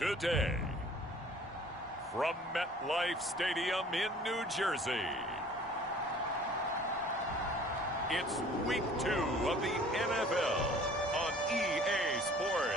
today. From MetLife Stadium in New Jersey, it's Week 2 of the NFL on EA Sports.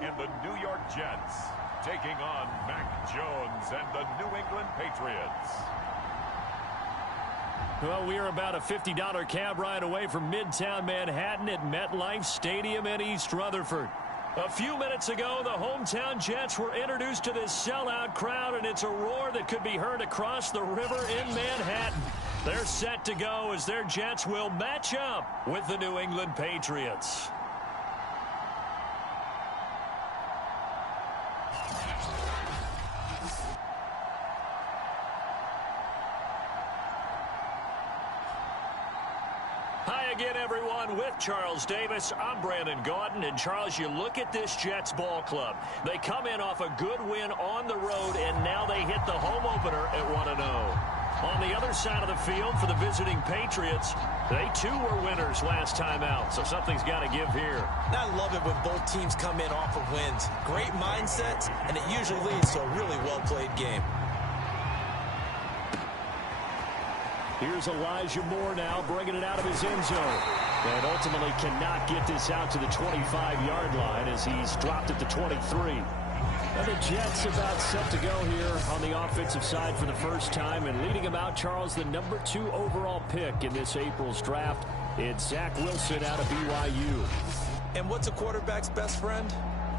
And the New York Jets taking on Mac Jones and the New England Patriots. Well, we are about a $50 cab ride away from Midtown Manhattan at MetLife Stadium in East Rutherford. A few minutes ago, the hometown Jets were introduced to this sellout crowd, and it's a roar that could be heard across the river in Manhattan. They're set to go as their Jets will match up with the New England Patriots. Again, everyone, with Charles Davis, I'm Brandon Gordon. And, Charles, you look at this Jets ball club. They come in off a good win on the road, and now they hit the home opener at 1-0. On the other side of the field for the visiting Patriots, they, too, were winners last time out, so something's got to give here. I love it when both teams come in off of wins. Great mindsets, and it usually leads to a really well-played game. Here's Elijah Moore now bringing it out of his end zone. And ultimately cannot get this out to the 25-yard line as he's dropped at the 23. Now the Jets about set to go here on the offensive side for the first time. And leading him out, Charles, the number 2 overall pick in this April's draft. It's Zach Wilson out of BYU. And what's a quarterback's best friend?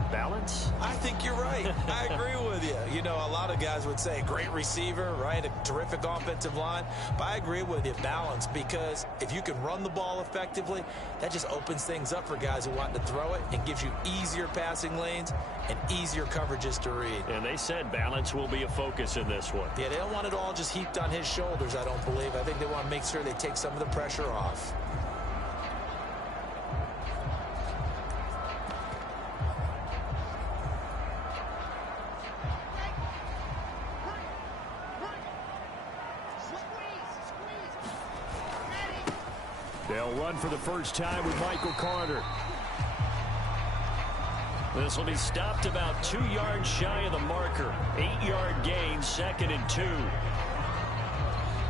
Balance? I think you're right. I agree with you. You know, a lot of guys would say great receiver, right? A terrific offensive line. But I agree with you, balance, because if you can run the ball effectively, that just opens things up for guys who want to throw it and gives you easier passing lanes and easier coverages to read. And they said balance will be a focus in this one. Yeah, they don't want it all just heaped on his shoulders, I don't believe. I think they want to make sure they take some of the pressure off. They'll run for the first time with Michael Carter. This will be stopped about 2 yards shy of the marker. 8-yard gain, 2nd and 2.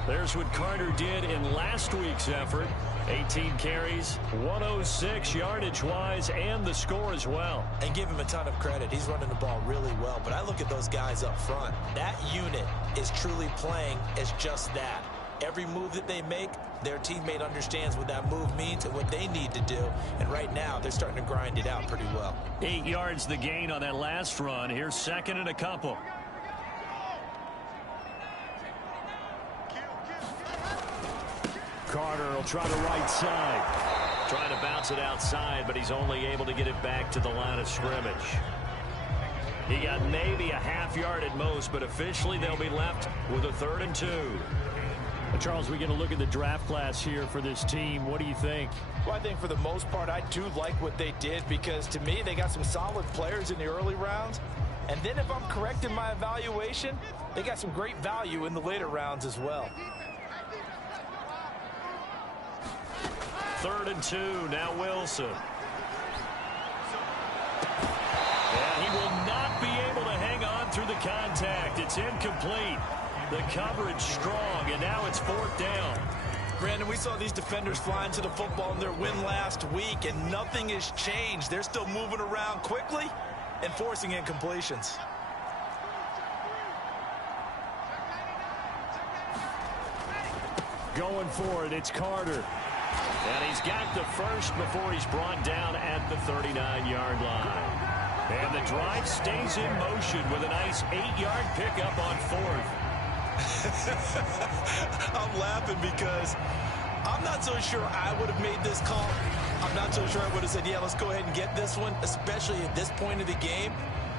There's what Carter did in last week's effort. 18 carries, 106 yardage-wise, and the score as well. And give him a ton of credit. He's running the ball really well. But I look at those guys up front. That unit is truly playing as just that. Every move that they make, their teammate understands what that move means and what they need to do. And right now, they're starting to grind it out pretty well. 8 yards the gain on that last run. Here's 2nd and a couple. Carter will try the right side. Trying to bounce it outside, but he's only able to get it back to the line of scrimmage. He got maybe a half yard at most, but officially they'll be left with a 3rd and 2. Charles, we're going to look at the draft class here for this team. What do you think? Well, I think for the most part, I do like what they did because, to me, they got some solid players in the early rounds. And then if I'm correct in my evaluation, they got some great value in the later rounds as well. 3rd and 2, now Wilson. And he will not be able to hang on through the contact. It's incomplete. The coverage strong, and now it's 4th down. Brandon, we saw these defenders flying to the football in their win last week, and nothing has changed. They're still moving around quickly and forcing incompletions. Going for it, it's Carter. And he's got the first before he's brought down at the 39-yard line. And the drive stays in motion with a nice 8-yard pickup on 4th. I'm laughing because I'm not so sure I would have made this call. I'm not so sure I would have said, yeah, let's go ahead and get this one, especially at this point of the game.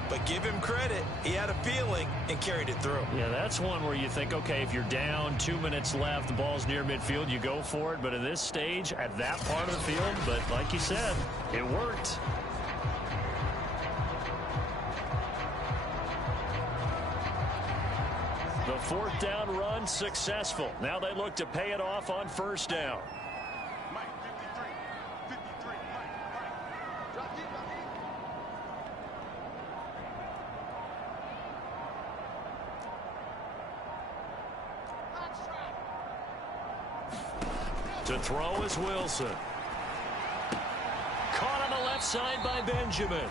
But give him credit. He had a feeling and carried it through. Yeah, that's one where you think, okay, if you're down, 2 minutes left, the ball's near midfield, you go for it. But at this stage, at that part of the field, but like you said, it worked. The 4th down run successful. Now they look to pay it off on 1st down. To throw is Wilson. Caught on the left side by Benjamin.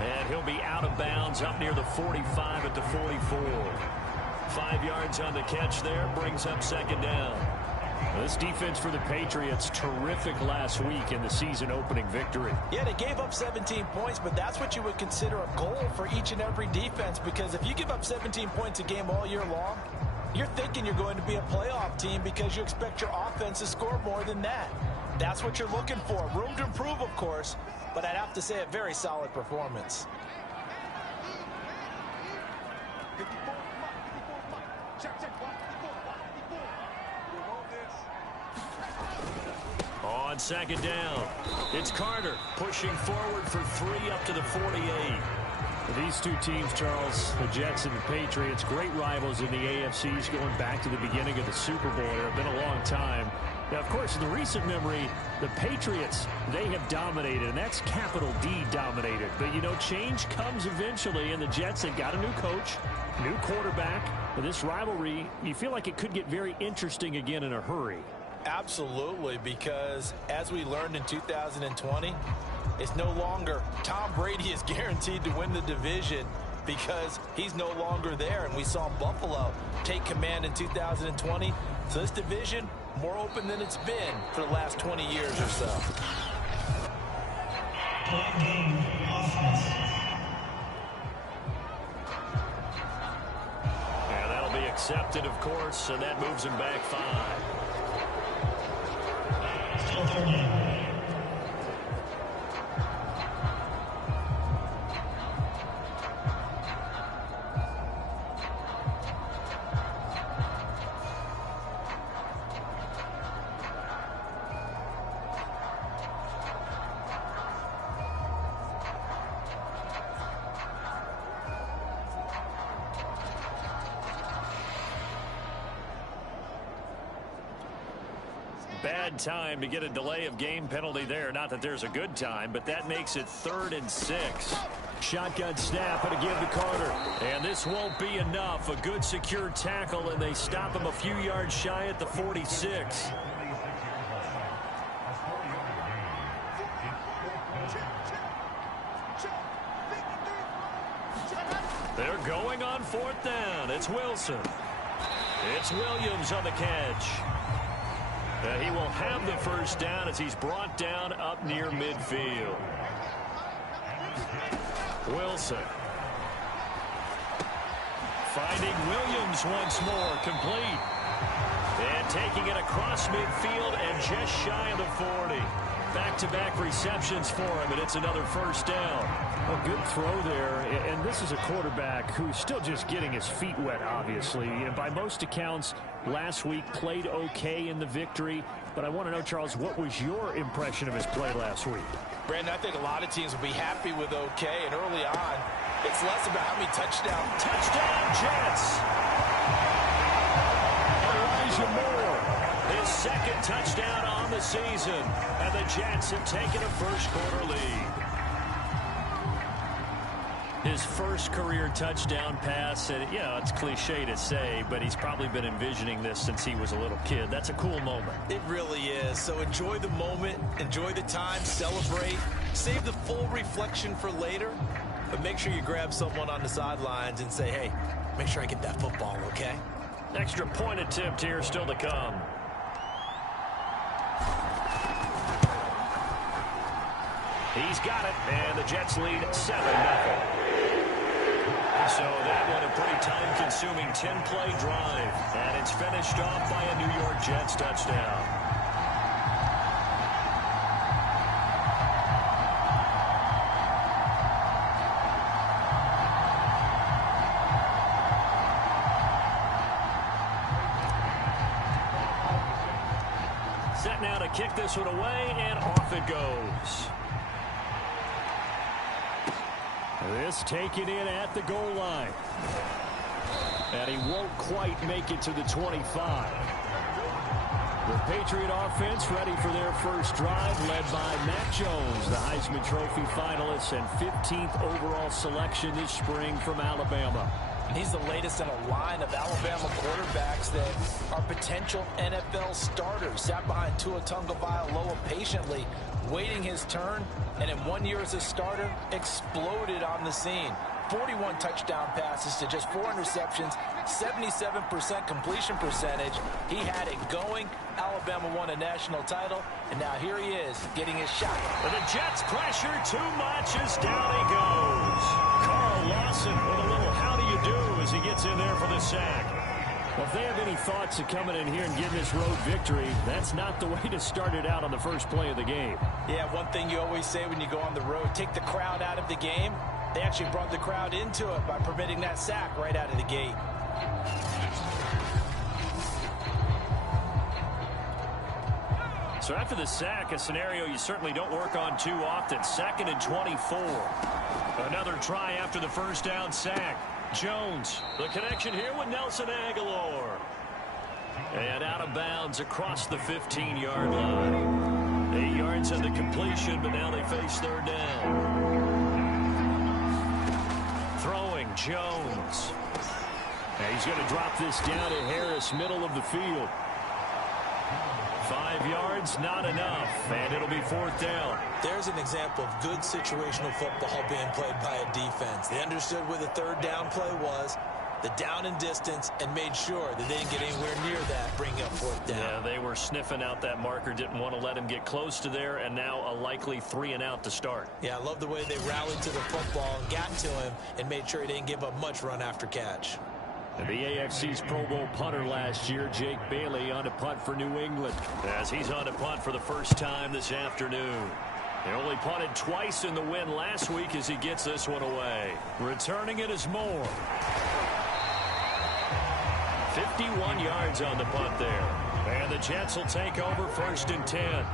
And he'll be out of bounds up near the 45 at the 44. 5 yards on the catch there, brings up 2nd down. This defense for the Patriots, terrific last week in the season opening victory. Yeah, they gave up 17 points, but that's what you would consider a goal for each and every defense, because if you give up 17 points a game all year long, you're thinking you're going to be a playoff team because you expect your offense to score more than that. That's what you're looking for. Room to improve, of course, but I'd have to say a very solid performance. On 2nd down, it's Carter pushing forward for 3 up to the 48. These two teams, Charles, the Jets and the Patriots, great rivals in the AFCs going back to the beginning of the Super Bowl. It's been a long time. Now, of course, in the recent memory, the Patriots, they have dominated, and that's capital D dominated. But, you know, change comes eventually, and the Jets, they've got a new coach, new quarterback. But this rivalry, you feel like it could get very interesting again in a hurry. Absolutely, because as we learned in 2020, it's no longer Tom Brady is guaranteed to win the division because he's no longer there. And we saw Buffalo take command in 2020. So this division, more open than it's been for the last 20 years or so. And that'll be accepted, of course, and that moves him back 5. Still 30. Bad time to get a delay of game penalty there. Not that there's a good time, but that makes it 3rd and 6. Shotgun snap and a give to Carter. And this won't be enough. A good secure tackle, and they stop him a few yards shy at the 46. They're going on 4th down. It's Wilson. It's Williams on the catch. He will have the 1st down as he's brought down up near midfield. Wilson. Finding Williams once more, complete. And taking it across midfield and just shy of the 40. Back-to-back receptions for him, and it's another 1st down. A good throw there, and this is a quarterback who's still just getting his feet wet, obviously. And by most accounts, last week played okay in the victory. But I want to know, Charles, what was your impression of his play last week? Brandon, I think a lot of teams will be happy with okay, and early on, it's less about how many touchdowns. Touchdown, Jets! Elijah Moore, his 2nd touchdown on the season, and the Jets have taken a 1st quarter lead. His 1st career touchdown pass, and it's cliche to say, but he's probably been envisioning this since he was a little kid. That's a cool moment. It really is. So enjoy the moment, enjoy the time, celebrate, save the full reflection for later, but make sure you grab someone on the sidelines and say, hey, make sure I get that football, okay? Extra point attempt here still to come. He's got it, and the Jets lead 7-0. So that one a pretty time-consuming 10-play drive, and it's finished off by a New York Jets touchdown. set now to kick this one away, and off it goes. This taken in at the goal line. And he won't quite make it to the 25. The Patriot offense ready for their first drive, led by Mac Jones, the Heisman Trophy finalist and 15th overall selection this spring from Alabama. And he's the latest in a line of Alabama quarterbacks that are potential NFL starters. Sat behind Tua Tagovailoa patiently, waiting his turn, and in 1 year as a starter, exploded on the scene. 41 touchdown passes to just 4 interceptions, 77% completion percentage. He had it going. Alabama won a national title, and now here he is getting his shot. And the Jets pressure too much as down he goes. Carl Lawson with a little how do you do as he gets in there for the sack. Well, if they have any thoughts of coming in here and getting this road victory, that's not the way to start it out on the first play of the game. Yeah, one thing you always say when you go on the road, take the crowd out of the game. They actually brought the crowd into it by permitting that sack right out of the gate. So after the sack, a scenario you certainly don't work on too often. 2nd and 24. Another try after the first down sack. Jones, the connection here with Nelson Aguilar. And out of bounds across the 15-yard line. 8 yards on the completion, but now they face 3rd down. Throwing, Jones. And he's going to drop this down to Harris, middle of the field. 5 yards, not enough, and it'll be 4th down. There's an example of good situational football being played by a defense. They understood where the 3rd down play was, the down and distance, and made sure that they didn't get anywhere near that, bringing up 4th down. Yeah, they were sniffing out that marker, didn't want to let him get close to there, and now a likely 3 and out to start. Yeah, I love the way they rallied to the football and got to him and made sure he didn't give up much run after catch. And the AFC's Pro Bowl punter last year, Jake Bailey, on a punt for New England, as he's on a punt for the first time this afternoon. They only punted twice in the win last week as he gets this one away. Returning it is Moore. 51 yards on the punt there. And the Jets will take over 1st and 10.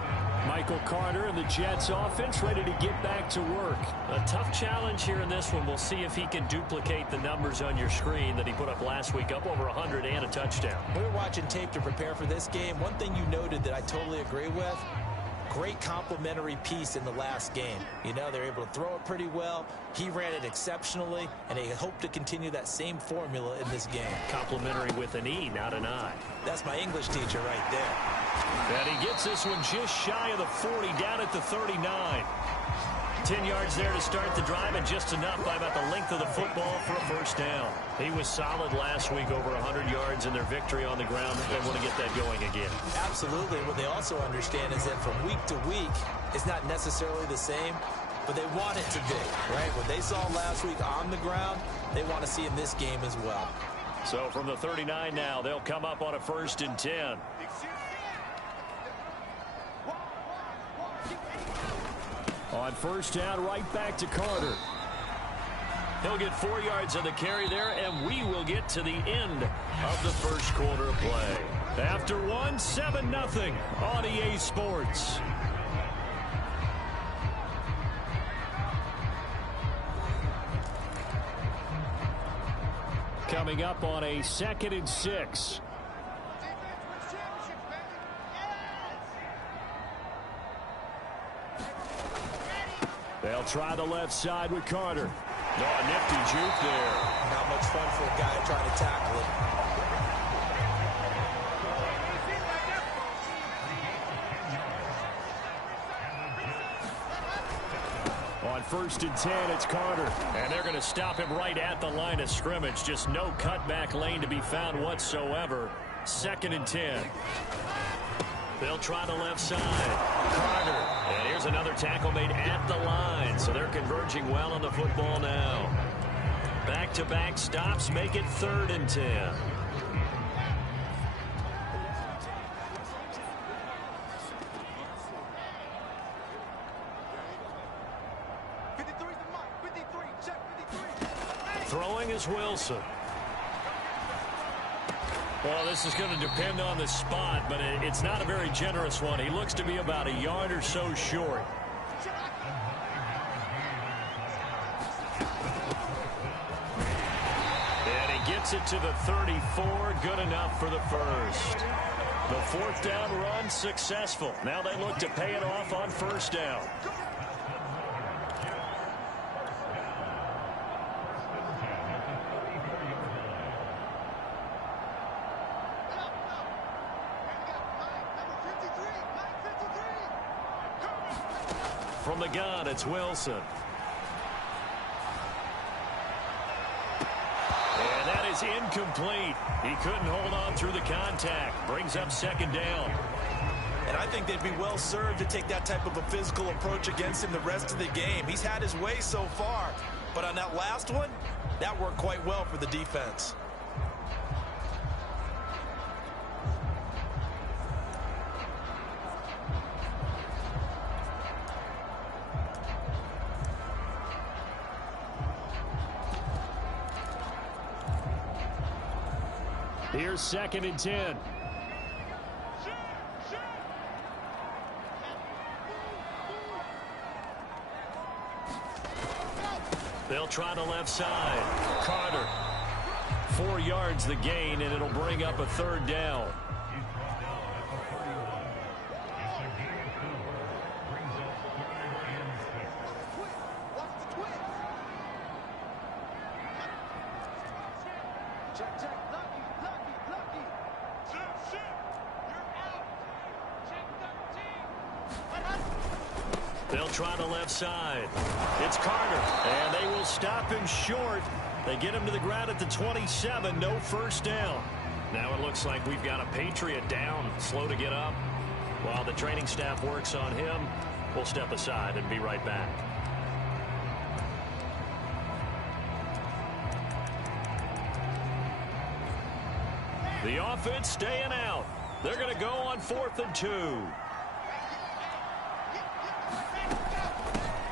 Michael Carter and the Jets offense ready to get back to work. A tough challenge here in this one. We'll see if he can duplicate the numbers on your screen that he put up last week, up over 100 and a touchdown. We were watching tape to prepare for this game. One thing you noted that I totally agree with, great complementary piece in the last game. You know, they're able to throw it pretty well. He ran it exceptionally, and they hope to continue that same formula in this game. Complimentary with an E, not an I. That's my English teacher right there. And he gets this one just shy of the 40, down at the 39. 10 yards there to start the drive, and just enough by about the length of the football for a 1st down. He was solid last week, over 100 yards in their victory on the ground. They want to get that going again. Absolutely. What they also understand is that from week to week, it's not necessarily the same, but they want it to be, right? What they saw last week on the ground, they want to see in this game as well. So from the 39 now, they'll come up on a 1st and 10. On 1st down, right back to Carter. He'll get 4 yards on the carry there, and we will get to the end of the first quarter of play. After one, 7-0 on EA Sports. Coming up on a 2nd and 6. They'll try the left side with Carter. Oh, nifty juke there. Not much fun for a guy trying to tackle it. On 1st and 10, it's Carter. And they're going to stop him right at the line of scrimmage. Just no cutback lane to be found whatsoever. 2nd and 10. They'll try the left side. Carter. And here's another tackle made at the line. So they're converging well on the football now. Back-to-back stops make it 3rd and 10. Throwing is Wilson. Well, this is going to depend on the spot, but it's not a very generous one. He looks to be about a yard or so short. And he gets it to the 34. Good enough for the first. The fourth down run successful. Now they look to pay it off on first down. From the gun, it's Wilson. And that is incomplete. He couldn't hold on through the contact. Brings up second down. And I think they'd be well served to take that type of a physical approach against him the rest of the game. He's had his way so far. But on that last one, that worked quite well for the defense. Here's 2nd and 10. They'll try the left side. Carter. 4 yards the gain, and it'll bring up a third down. They'll try the left side. It's Carter, and they will stop him short. They get him to the ground at the 27. No first down. Now it looks like we've got a Patriot down, slow to get up. While the training staff works on him, we'll step aside and be right back. The offense staying out. They're going to go on 4th and 2.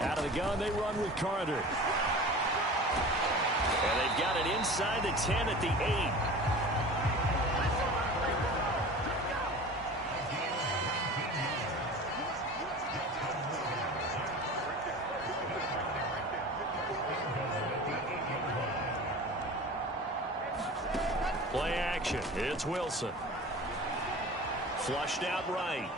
Out of the gun, they run with Carter. And they've got it inside the 10 at the 8. Play action. It's Wilson. Flushed out right.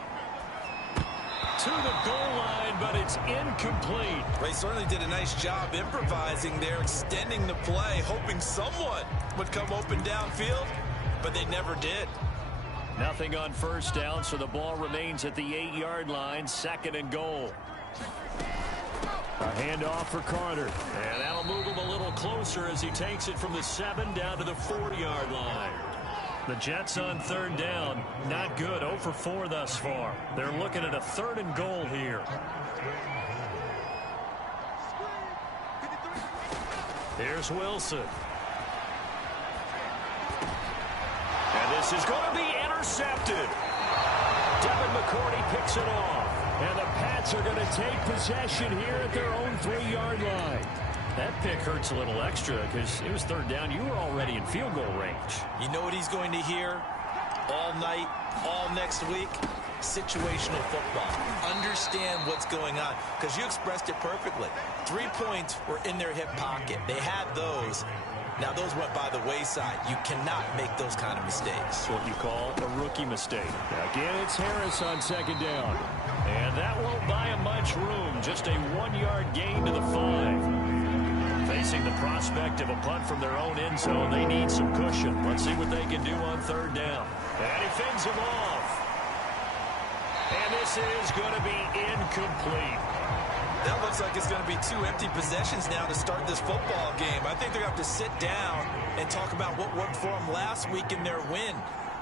To the goal line, but it's incomplete. They certainly did a nice job improvising there, extending the play, hoping someone would come open downfield, but they never did. Nothing on first down, so the ball remains at the 8-yard line, 2nd and goal. A handoff for Carter. And that'll move him a little closer as he takes it from the 7 down to the 4-yard line. The Jets on 3rd down. Not good. 0 for 4 thus far. They're looking at a 3rd and goal here. Here's Wilson. And this is going to be intercepted. Devin McCourty picks it off. And the Pats are going to take possession here at their own 3-yard line. That pick hurts a little extra because it was 3rd down. You were already in field goal range. You know what he's going to hear all night, all next week? Situational football. Understand what's going on, because you expressed it perfectly. 3 points were in their hip pocket. They had those. Now, those went by the wayside. You cannot make those kind of mistakes. That's what you call a rookie mistake. Again, it's Harris on 2nd down. And that won't buy him much room. Just a 1-yard gain to the 5. Facing the prospect of a punt from their own end zone, they need some cushion. Let's see what they can do on 3rd down. And he fends him off. And this is going to be incomplete. That looks like it's going to be 2 empty possessions now to start this football game. I think they're going to have to sit down and talk about what worked for them last week in their win.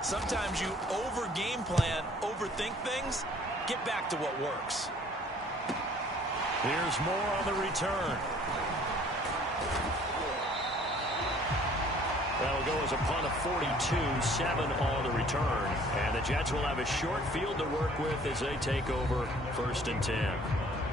Sometimes you over-game plan, overthink things. Get back to what works. Here's more on the return. That'll go as a punt of 42, 7 on the return. And the Jets will have a short field to work with as they take over 1st and 10.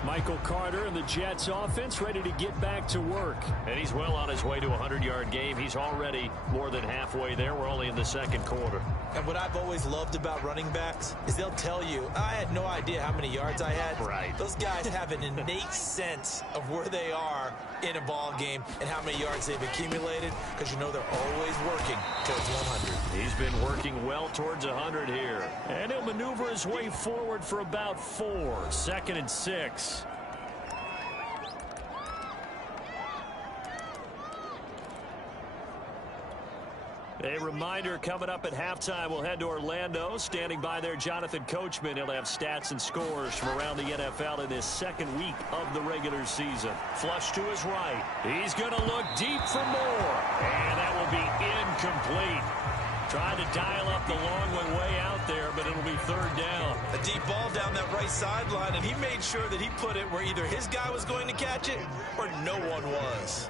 Michael Carter and the Jets offense ready to get back to work. And he's well on his way to a 100-yard game. He's already more than halfway there. We're only in the second quarter. And what I've always loved about running backs is they'll tell you, I had no idea how many yards I had. Right. Those guys have an innate sense of where they are in a ball game and how many yards they've accumulated, because you know they're always working towards 100. He's been working well towards 100 here. And he'll maneuver his way forward for about 4. 2nd and 6. A reminder, coming up at halftime, we'll head to Orlando. Standing by there, Jonathan Coachman. He'll have stats and scores from around the NFL in his second week of the regular season. Flush to his right. He's going to look deep for more. And that will be incomplete. Trying to dial up the long way out there, but it'll be 3rd down. A deep ball down that right sideline, and he made sure that he put it where either his guy was going to catch it or no one was.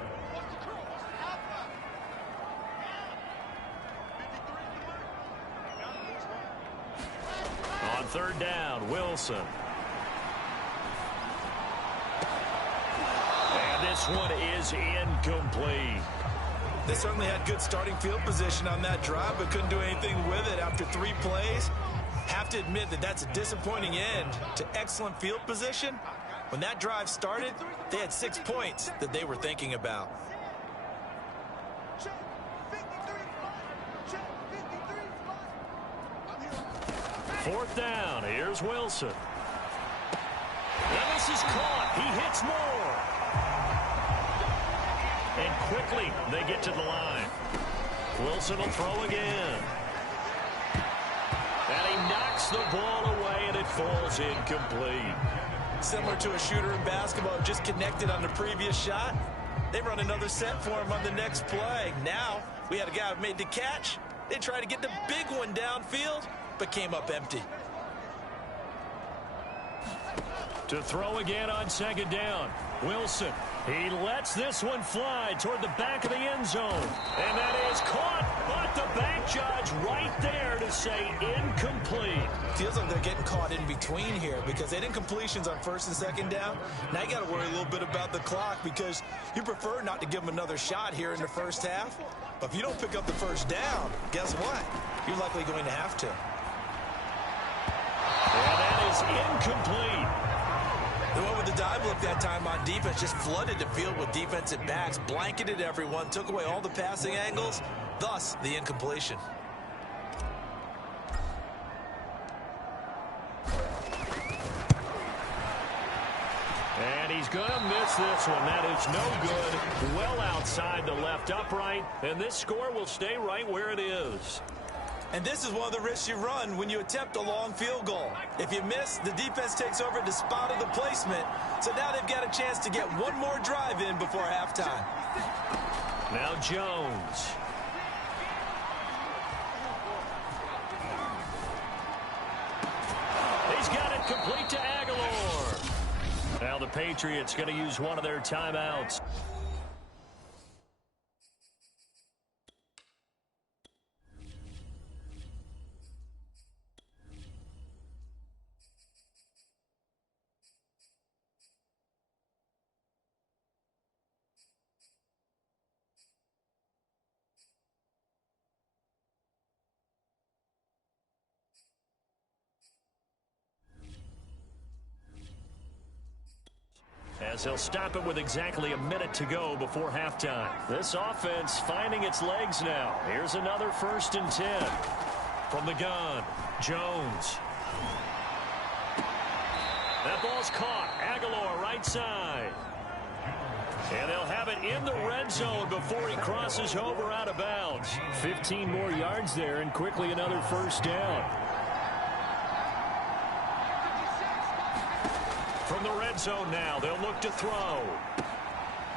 On 3rd down, Wilson. And this one is incomplete. They certainly had good starting field position on that drive, but couldn't do anything with it after 3 plays. Have to admit that that's a disappointing end to excellent field position. When that drive started, they had 6 points that they were thinking about. Fourth down. Here's Wilson. And this is caught. He hits more. And quickly they get to the line. Wilson will throw again. And he knocks the ball away, and it falls incomplete. Similar to a shooter in basketball who just connected on the previous shot. They run another set for him on the next play. Now we had a guy who made the catch. They tried to get the big one downfield, but came up empty. To throw again on 2nd down. Wilson. He lets this one fly toward the back of the end zone. And that is caught. But the bank judge right there to say incomplete. Feels like they're getting caught in between here because they had incompletions on 1st and 2nd down. Now you got to worry a little bit about the clock because you prefer not to give them another shot here in the first half. But if you don't pick up the 1st down, guess what? You're likely going to have to. And that is incomplete. They went with the dive look that time on defense, just flooded the field with defensive backs, blanketed everyone, took away all the passing angles, thus the incompletion. And he's going to miss this one. That is no good. Well outside the left upright, and this score will stay right where it is. And this is one of the risks you run when you attempt a long field goal. If you miss, the defense takes over the spot of the placement. So now they've got a chance to get one more drive in before halftime. Now Jones. He's got it complete to Aguilar. Now the Patriots going to use one of their timeouts. As he'll stop it with exactly a minute to go before halftime. This offense finding its legs now. Here's another 1st and 10. From the gun, Jones. That ball's caught. Aguilar right side. And they'll have it in the red zone before he crosses over out of bounds. 15 more yards there and quickly another 1st down. From the red zone now, they'll look to throw.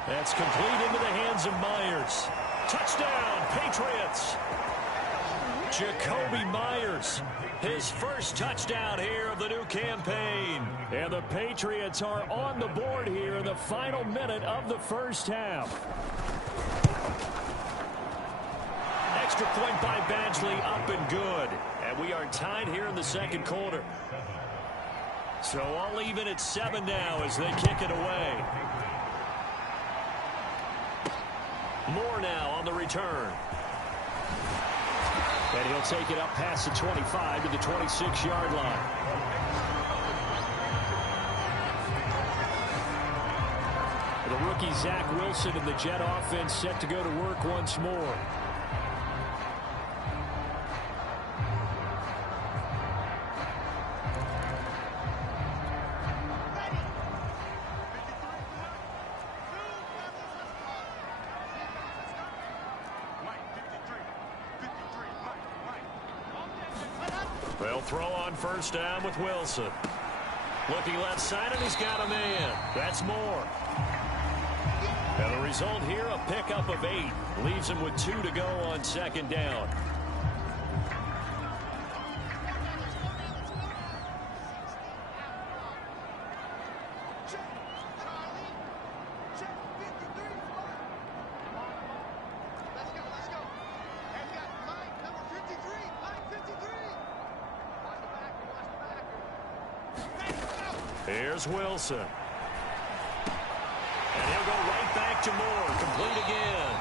That's complete into the hands of Myers. Touchdown, Patriots. Jacoby Myers, his first touchdown here of the new campaign. And the Patriots are on the board here in the final minute of the 1st half. Extra point by Badgley, up and good. And we are tied here in the 2nd quarter. So all even at 7 now as they kick it away. Moore now on the return. And he'll take it up past the 25 to the 26-yard line. The rookie Zach Wilson and the Jet offense set to go to work once more. They'll throw on first down with Wilson. Looking left side, and he's got a man. That's Moore. And the result here, a pickup of 8. Leaves him with 2 to go on second down. Here's Wilson. And he'll go right back to Moore. Complete again.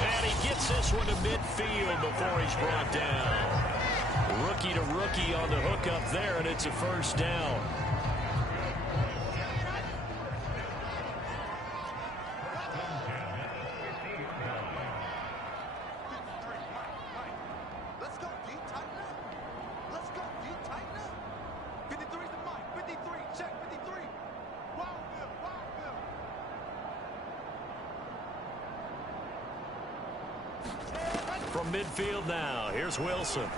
And he gets this one to midfield before he's brought down. Rookie to rookie on the hook up there, and it's a first down. From midfield now, here's Wilson.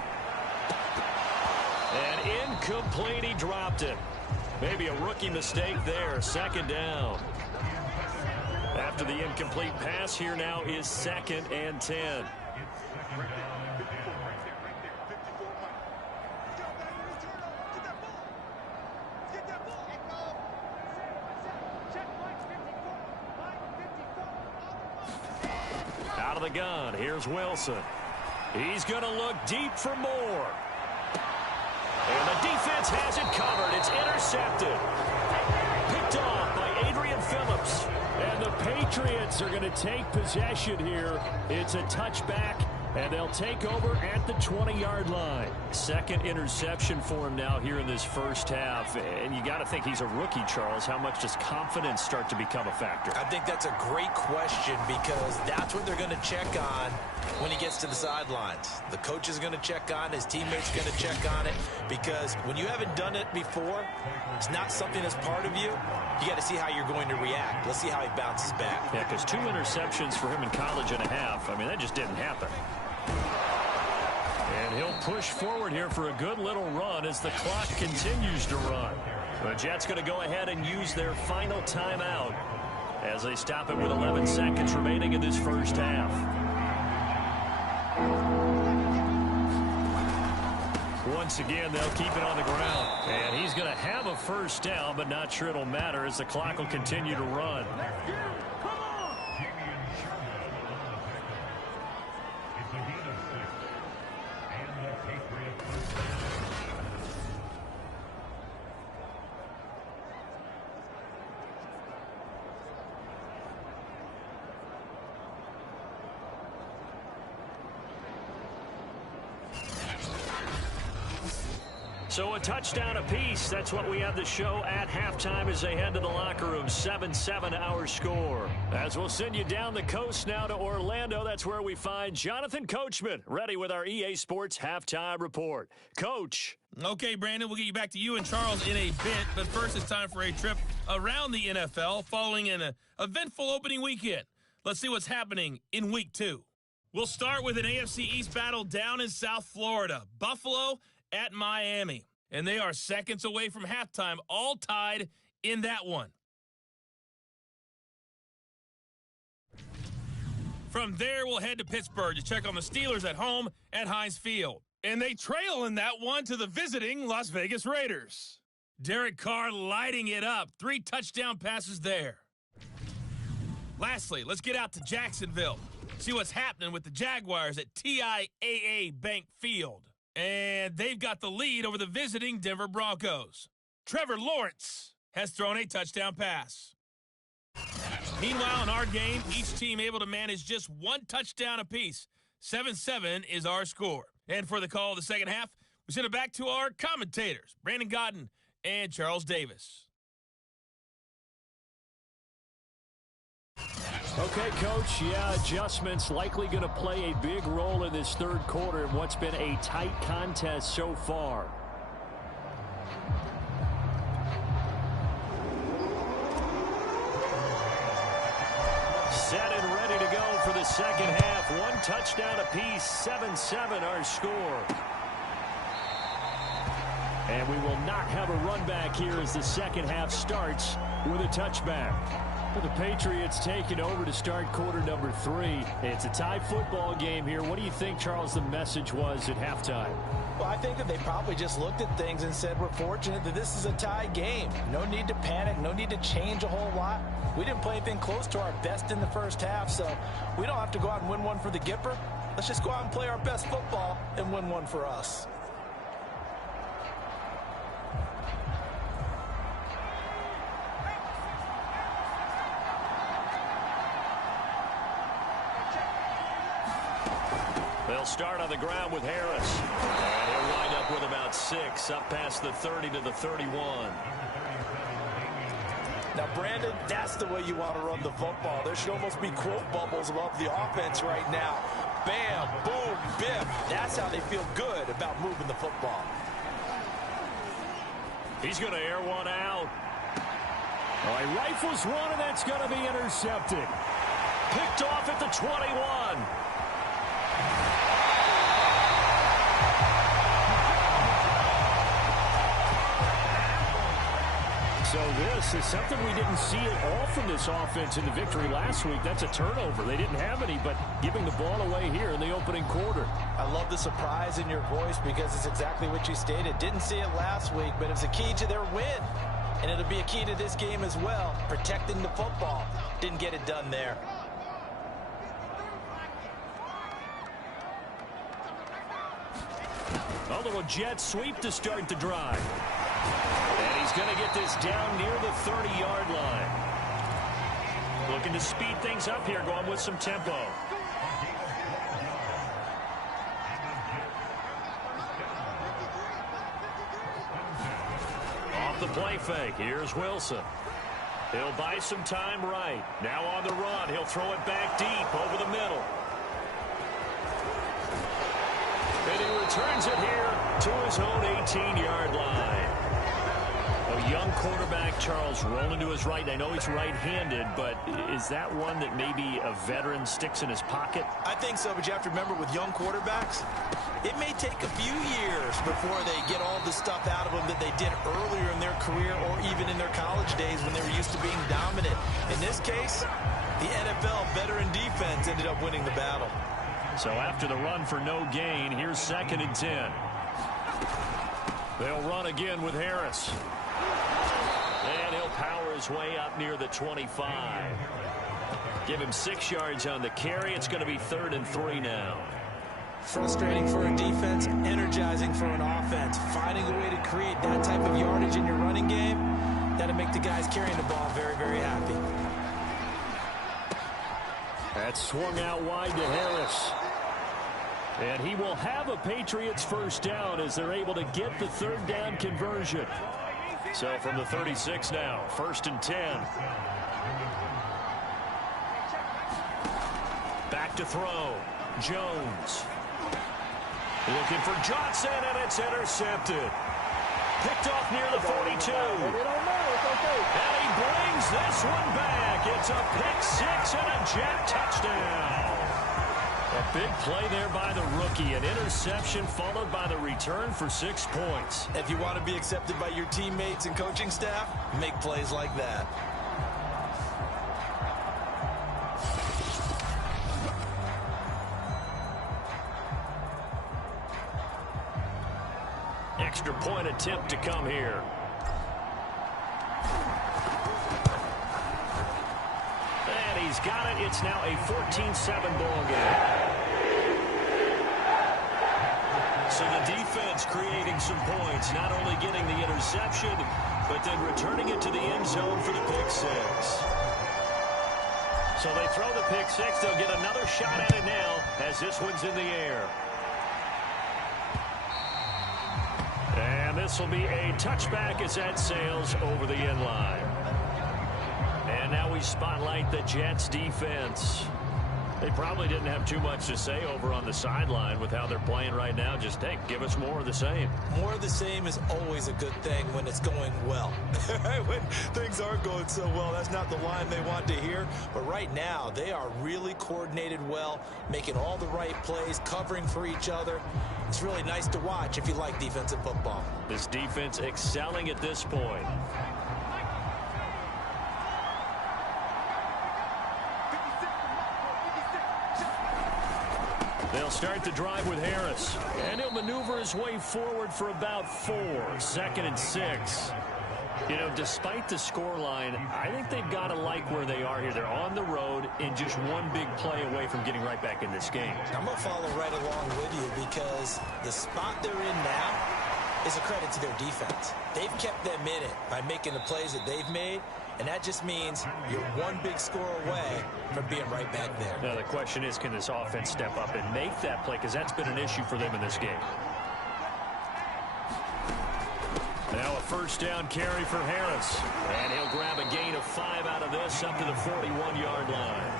And incomplete, he dropped it. Maybe a rookie mistake there, second down. After the incomplete pass, here now is 2nd and 10. Out of the gun, here's Wilson. He's going to look deep for Moore. And the defense has it covered. It's intercepted. Picked off by Adrian Phillips. And the Patriots are going to take possession here. It's a touchback, and they'll take over at the 20-yard line. Second interception for him now here in this first half. And you got to think he's a rookie, Charles. How much does confidence start to become a factor? I think that's a great question because that's what they're going to check on when he gets to the sidelines. The coach is going to check on, his teammates are going to check on it, because when you haven't done it before, it's not something that's part of you. You got to see how you're going to react. Let's see how he bounces back. Yeah, because 2 interceptions for him in college and a half. I mean, that just didn't happen. And he'll push forward here for a good little run as the clock continues to run. The Jets going to go ahead and use their final timeout as they stop it with 11 seconds remaining in this first half. Once again, they'll keep it on the ground. And he's going to have a first down, but not sure it'll matter as the clock will continue to run. So a touchdown apiece. That's what we have the show at halftime as they head to the locker room. 7-7 our score. As we'll send you down the coast now to Orlando, that's where we find Jonathan Coachman, ready with our EA Sports halftime report. Coach. Okay, Brandon, we'll get you back to you and Charles in a bit. But first, it's time for a trip around the NFL following an eventful opening weekend. Let's see what's happening in Week 2. We'll start with an AFC East battle down in South Florida. Buffalo at Miami. And they are seconds away from halftime, all tied in that one. From there, we'll head to Pittsburgh to check on the Steelers at home at Heinz Field. And they trail in that one to the visiting Las Vegas Raiders. Derek Carr lighting it up. 3 touchdown passes there. Lastly, let's get out to Jacksonville. See what's happening with the Jaguars at TIAA Bank Field. And they've got the lead over the visiting Denver Broncos. Trevor Lawrence has thrown a touchdown pass. Meanwhile, in our game, each team able to manage just one touchdown apiece. 7-7 is our score. And for the call of the second half, we send it back to our commentators, Brandon Godden and Charles Davis. Okay, Coach, adjustments likely going to play a big role in this third quarter in what's been a tight contest so far. Set and ready to go for the second half. One touchdown apiece, 7-7 our score. And we will not have a run back here as the second half starts with a touchback. The Patriots taking over to start quarter number 3. It's a tie football game here. What do you think, Charles, the message was at halftime? Well, I think that they probably just looked at things and said, we're fortunate that this is a tie game. No need to panic. No need to change a whole lot. We didn't play anything close to our best in the first half, so we don't have to go out and win one for the Gipper. Let's just go out and play our best football and win one for us. They'll start on the ground with Harris. And he'll wind up with about 6, up past the 30 to the 31. Now, Brandon, that's the way you want to run the football. There should almost be quote bubbles about the offense right now. Bam, boom, biff. That's how they feel good about moving the football. He's going to air one out. Oh, he rifles one, and that's going to be intercepted. Picked off at the 21. So this is something we didn't see at all from this offense in the victory last week. That's a turnover. They didn't have any, but giving the ball away here in the opening quarter. I love the surprise in your voice because it's exactly what you stated. Didn't see it last week, but it was a key to their win. And it'll be a key to this game as well, protecting the football. Didn't get it done there. A little jet sweep to start the drive. And he's going to get this down near the 30-yard line. Looking to speed things up here, going with some tempo. Off the play fake, here's Wilson. He'll buy some time right. Now on the run, he'll throw it back deep over the middle. And he returns it here to his own 18-yard line. A young quarterback, Charles, rolling to his right. I know he's right-handed, but is that one that maybe a veteran sticks in his pocket? I think so, but you have to remember with young quarterbacks, it may take a few years before they get all the stuff out of them that they did earlier in their career or even in their college days when they were used to being dominant. In this case, the NFL veteran defense ended up winning the battle. So after the run for no gain, here's 2nd and 10. They'll run again with Harris. And he'll power his way up near the 25. Give him 6 yards on the carry. It's going to be 3rd and 3 now. Frustrating for a defense, energizing for an offense. Finding a way to create that type of yardage in your running game, that'll make the guys carrying the ball very, very happy. That's swung out wide to Harris. And he will have a Patriots first down as they're able to get the 3rd down conversion. So from the 36 now, 1st and 10. Back to throw. Jones. Looking for Johnson, and it's intercepted. Picked off near the 42. And he brings this one back. It's a pick-6 and a jet touchdown. A big play there by the rookie. An interception followed by the return for 6 points. If you want to be accepted by your teammates and coaching staff, make plays like that. Extra point attempt to come here. And he's got it. It's now a 14-7 ball game. So the defense creating some points, not only getting the interception, but then returning it to the end zone for the pick six. So they throw the pick six. They'll get another shot at it now as this one's in the air. And this will be a touchback as that sails over the end line. And now we spotlight the Jets defense. They probably didn't have too much to say over on the sideline with how they're playing right now. Just, hey, give us more of the same. More of the same is always a good thing when it's going well. When things aren't going so well, that's not the line they want to hear. But right now, they are really coordinated well, making all the right plays, covering for each other. It's really nice to watch if you like defensive football. This defense excelling at this point. They'll start the drive with Harris. And he'll maneuver his way forward for about 4. 2nd and 6. You know, despite the scoreline, I think they've got to like where they are here. They're on the road and just one big play away from getting right back in this game. I'm going to follow right along with you because the spot they're in now is a credit to their defense. They've kept them in it by making the plays that they've made, and that just means you're one big score away from being right back there. Now, the question is, can this offense step up and make that play? Because that's been an issue for them in this game. Now a first down carry for Harris. And he'll grab a gain of 5 out of this up to the 41-yard line.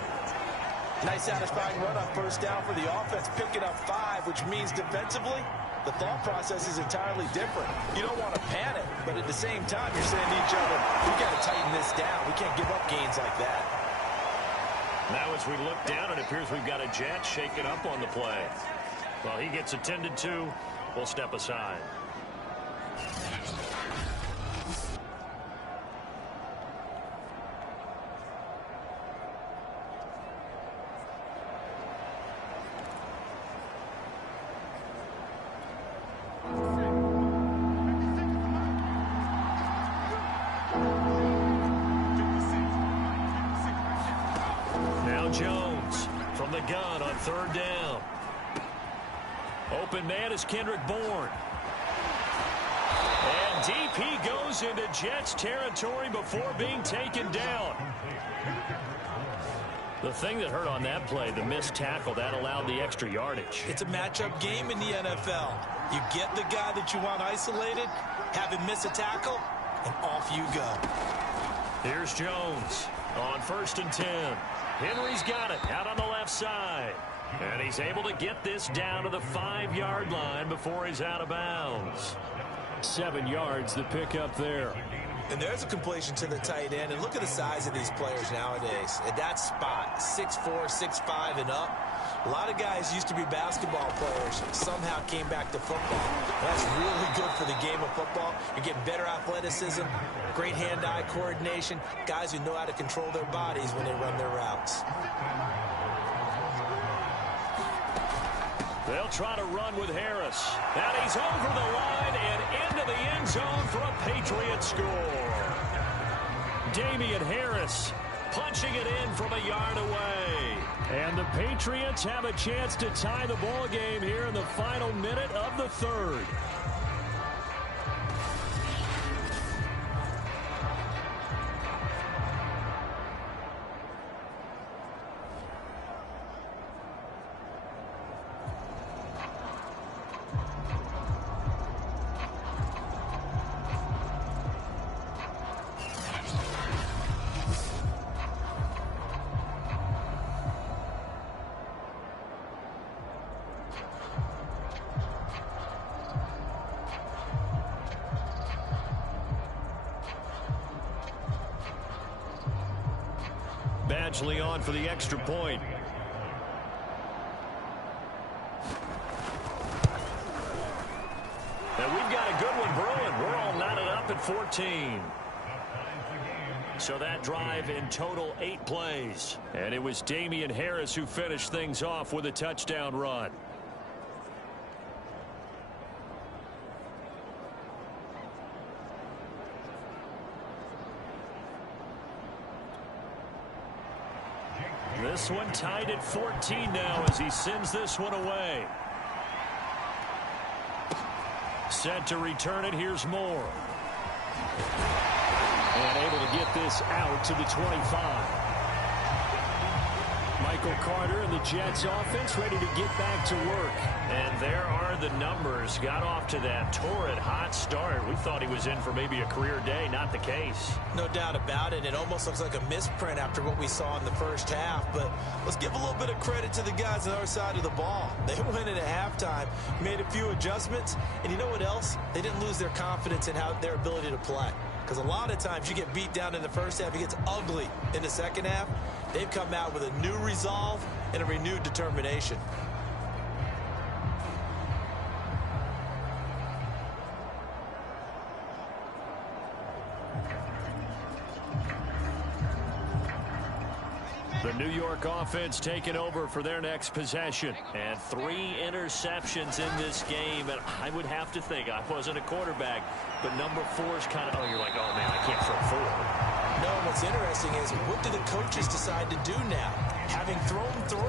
Nice satisfying run on first down for the offense, picking up 5, which means defensively, the thought process is entirely different. You don't want to panic, but at the same time, you're saying to each other, we got to tighten this down. We can't give up gains like that. Now as we look down, it appears we've got a Jet shaken up on the play. Well, he gets attended to. We'll step aside. Jones from the gun on 3rd down. Open man is Kendrick Bourne. And deep he goes into Jets territory before being taken down. The thing that hurt on that play, the missed tackle, that allowed the extra yardage. It's a matchup game in the NFL. You get the guy that you want isolated, have him miss a tackle, and off you go. Here's Jones on 1st and 10. Henry's got it out on the left side. And he's able to get this down to the 5-yard line before he's out of bounds. 7 yards, the pickup there. And there's a completion to the tight end. And look at the size of these players nowadays. At that spot, 6'4", 6'5", and up. A lot of guys used to be basketball players, somehow came back to football. That's really good for the game of football. You're getting better athleticism, great hand-eye coordination, guys who know how to control their bodies when they run their routes. They'll try to run with Harris. And he's over the line and into the end zone for a Patriot score. Damian Harris punching it in from a yard away. And the Patriots have a chance to tie the ball game here in the final minute of the 3rd. Badgley on for the extra point. And we've got a good one brewing. We're all knotted up at 14. So that drive in total 8 plays. And it was Damian Harris who finished things off with a touchdown run. This one tied at 14 now as he sends this one away. Set to return it. Here's Moore. And able to get this out to the 25. Michael Carter and the Jets offense ready to get back to work. And there are the numbers. Got off to that torrid hot start. We thought he was in for maybe a career day. Not the case. No doubt about it. It almost looks like a misprint after what we saw in the first half. But let's give a little bit of credit to the guys on the other side of the ball. They went in at halftime, made a few adjustments. And you know what else? They didn't lose their confidence in their ability to play. Because a lot of times you get beat down in the first half. It gets ugly in the second half. They've come out with a new resolve and a renewed determination. The New York offense taking over for their next possession. And 3 interceptions in this game. And I would have to think, I wasn't a quarterback, but number 4 is kind of, you're like, oh, man, I can't throw 4. No, what's interesting is what do the coaches decide to do now? Having thrown 3,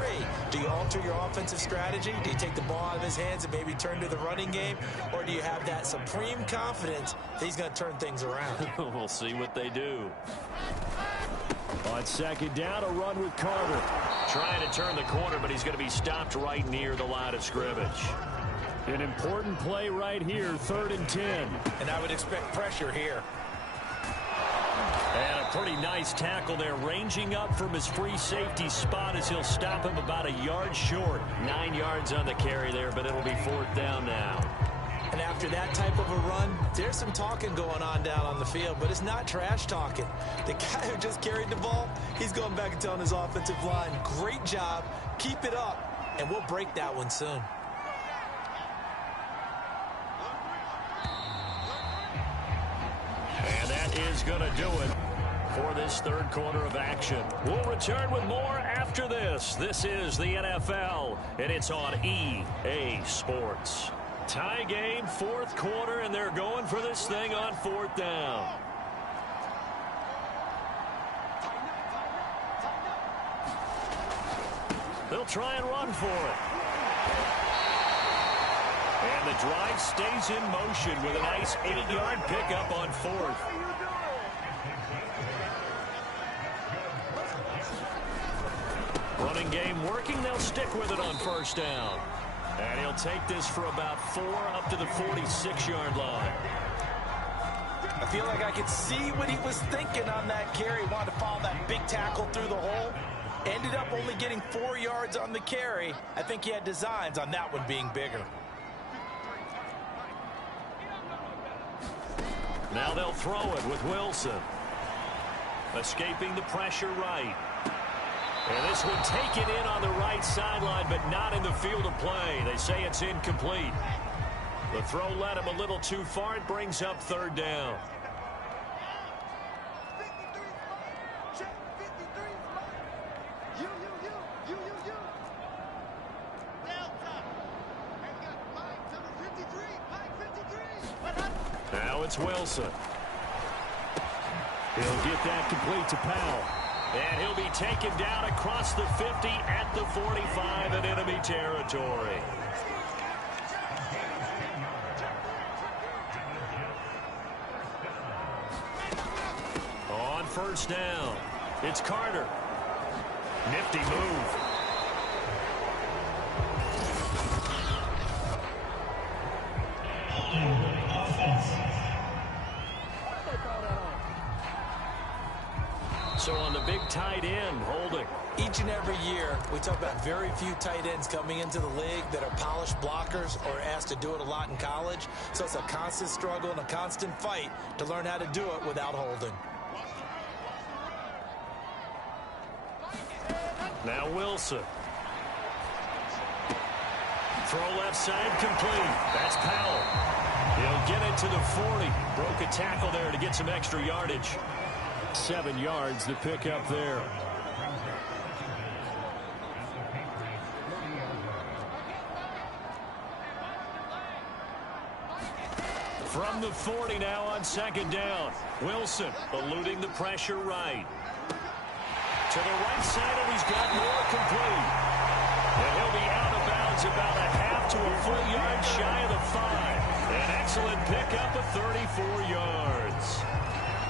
do you alter your offensive strategy? Do you take the ball out of his hands and maybe turn to the running game? Or do you have that supreme confidence that he's going to turn things around? We'll see what they do. On second down, a run with Carter. Trying to turn the corner, but he's going to be stopped right near the line of scrimmage. An important play right here, 3rd and 10. And I would expect pressure here. And a pretty nice tackle there, ranging up from his free safety spot as he'll stop him about a yard short. 9 yards on the carry there, but it'll be 4th down now. And after that type of a run, there's some talking going on down on the field, but it's not trash talking. The guy who just carried the ball, he's going back and telling his offensive line, great job, keep it up, and we'll break that one soon. And that is going to do it for this 3rd quarter of action. We'll return with more after this. This is the NFL, and it's on EA Sports. Tie game, 4th quarter, and they're going for this thing on 4th down. They'll try and run for it. And the drive stays in motion with a nice 8-yard pickup on 4th. Running game working. They'll stick with it on 1st down. And he'll take this for about 4 up to the 46-yard line. I feel like I could see what he was thinking on that carry. Wanted to follow that big tackle through the hole. Ended up only getting 4 yards on the carry. I think he had designs on that one being bigger. Now they'll throw it with Wilson. Escaping the pressure right. And this one taken in on the right sideline, but not in the field of play. They say it's incomplete. The throw led him a little too far. It brings up 3rd down. Now it's Wilson. He'll get that complete to Powell. And he'll be taken down across the 50 at the 45 in enemy territory. On 1st down, it's Carter. Nifty move. So on the big tight end, holding. Each and every year, we talk about very few tight ends coming into the league that are polished blockers or asked to do it a lot in college. So it's a constant struggle and a constant fight to learn how to do it without holding. Now Wilson. Throw left side complete. That's Powell. He'll get it to the 40. Broke a tackle there to get some extra yardage. 7 yards to pick up there. From the 40 now on 2nd down. Wilson eluding the pressure right. To the right side, and he's got more complete. And he'll be out of bounds about a half to a full yard shy of the 5. An excellent pickup of 34 yards.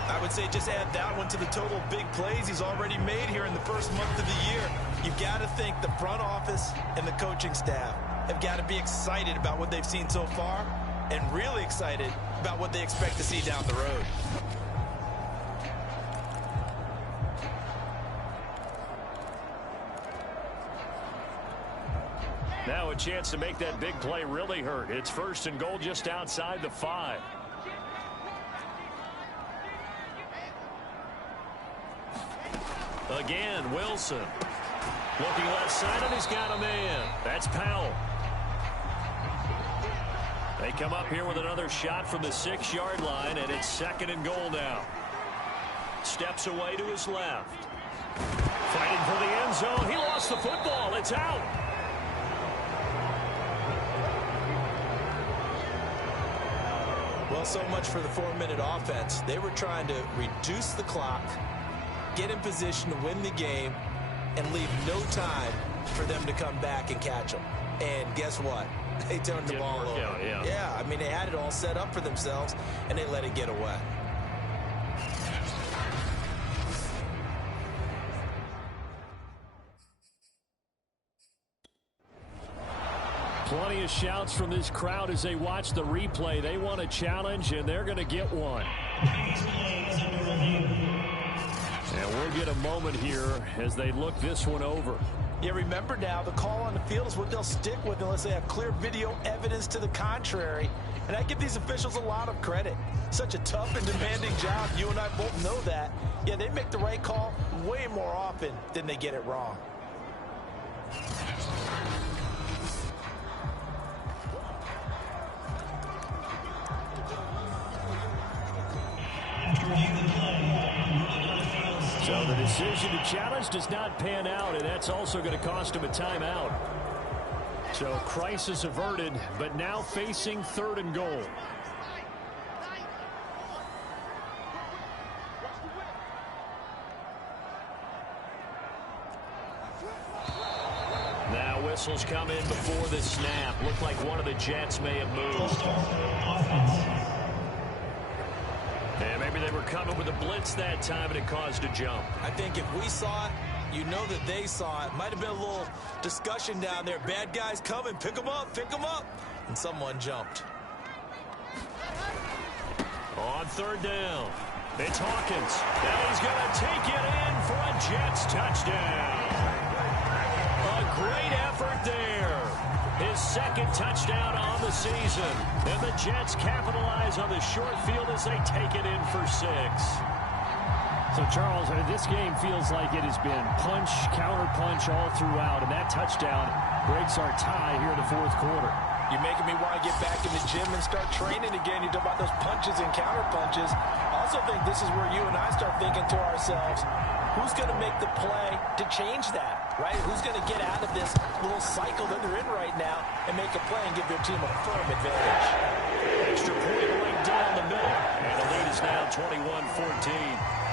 I would say just add that one to the total big plays he's already made here in the first month of the year. You've got to think the front office and the coaching staff have got to be excited about what they've seen so far and really excited about what they expect to see down the road. Now a chance to make that big play really hurt. It's 1st and goal just outside the 5. Again, Wilson. Looking left side, and he's got a man. That's Powell. They come up here with another shot from the 6-yard line, and it's 2nd and goal now. Steps away to his left. Fighting for the end zone. He lost the football. It's out. Well, so much for the 4-minute offense. They were trying to reduce the clock, get in position to win the game, and leave no time for them to come back and catch them. And guess what? They turned the ball over. Yeah, I mean, they had it all set up for themselves, and they let it get away. Plenty of shouts from this crowd as they watch the replay. They want a challenge, and they're going to get one. And we'll get a moment here as they look this one over. Yeah, remember now, the call on the field is what they'll stick with unless they have clear video evidence to the contrary. And I give these officials a lot of credit. Such a tough and demanding job. You and I both know that. Yeah, they make the right call way more often than they get it wrong. So the decision to challenge does not pan out, and that's also going to cost him a timeout. So crisis averted, but now facing 3rd and goal. Now whistles come in before the snap. Looked like one of the Jets may have moved. And maybe they were coming with a blitz that time, and it caused a jump. I think if we saw it, you know that they saw it. Might have been a little discussion down there. Bad guys coming. Pick them up. Pick them up. And someone jumped. On 3rd down, it's Hawkins. Now he's going to take it in for a Jets touchdown. A great effort there. His 2nd touchdown on the season. And the Jets capitalize on the short field as they take it in for 6. So, Charles, this game feels like it has been punch, counter-punch all throughout, and that touchdown breaks our tie here in the 4th quarter. You're making me want to get back in the gym and start training again. You talk about those punches and counter-punches. I also think this is where you and I start thinking to ourselves, who's going to make the play to change that, right? Who's going to get out of this little cycle that they're in right now and make a play and give their team a firm advantage? Extra point right down the middle. And the lead is now 21-14.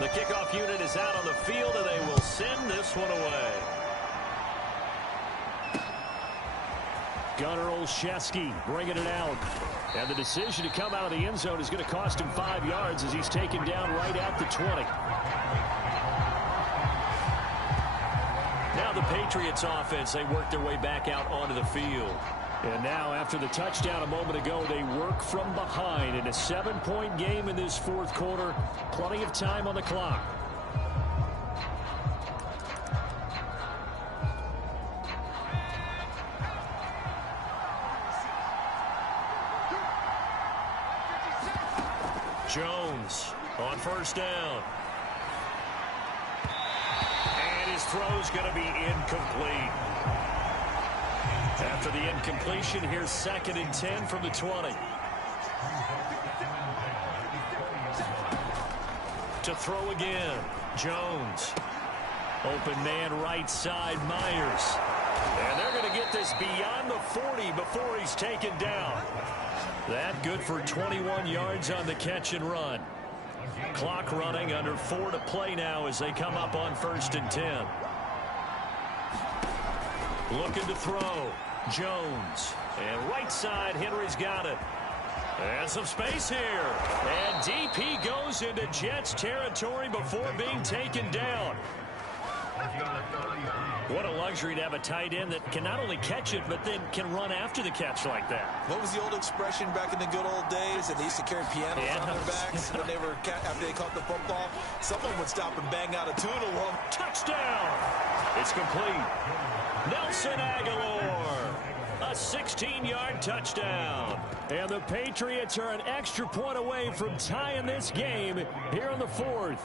The kickoff unit is out on the field, and they will send this one away. Gunnar Olszewski bringing it out. And the decision to come out of the end zone is going to cost him 5 yards as he's taken down right at the 20. Now the Patriots offense, they work their way back out onto the field. And now, after the touchdown a moment ago, they work from behind in a 7-point game in this 4th quarter. Plenty of time on the clock. Jones on 1st down. And his throw's going to be incomplete. After the incompletion, here's 2nd and 10 from the 20. to throw again. Jones. Open man right side, Myers. And they're going to get this beyond the 40 before he's taken down. That good for 21 yards on the catch and run. Clock running, under 4 to play now as they come up on 1st and 10. Looking to throw. Jones. And right side, Henry's got it. And some space here. And DP goes into Jets territory before being taken down. What a luxury to have a tight end that can not only catch it, but then can run after the catch like that. What was the old expression back in the good old days? And they used to carry pianos on their backs when they were after they caught the football. Someone would stop and bang out a tune along. Touchdown! It's complete. Nelson Aguilar. A 16-yard touchdown. And the Patriots are an extra point away from tying this game here in the 4th.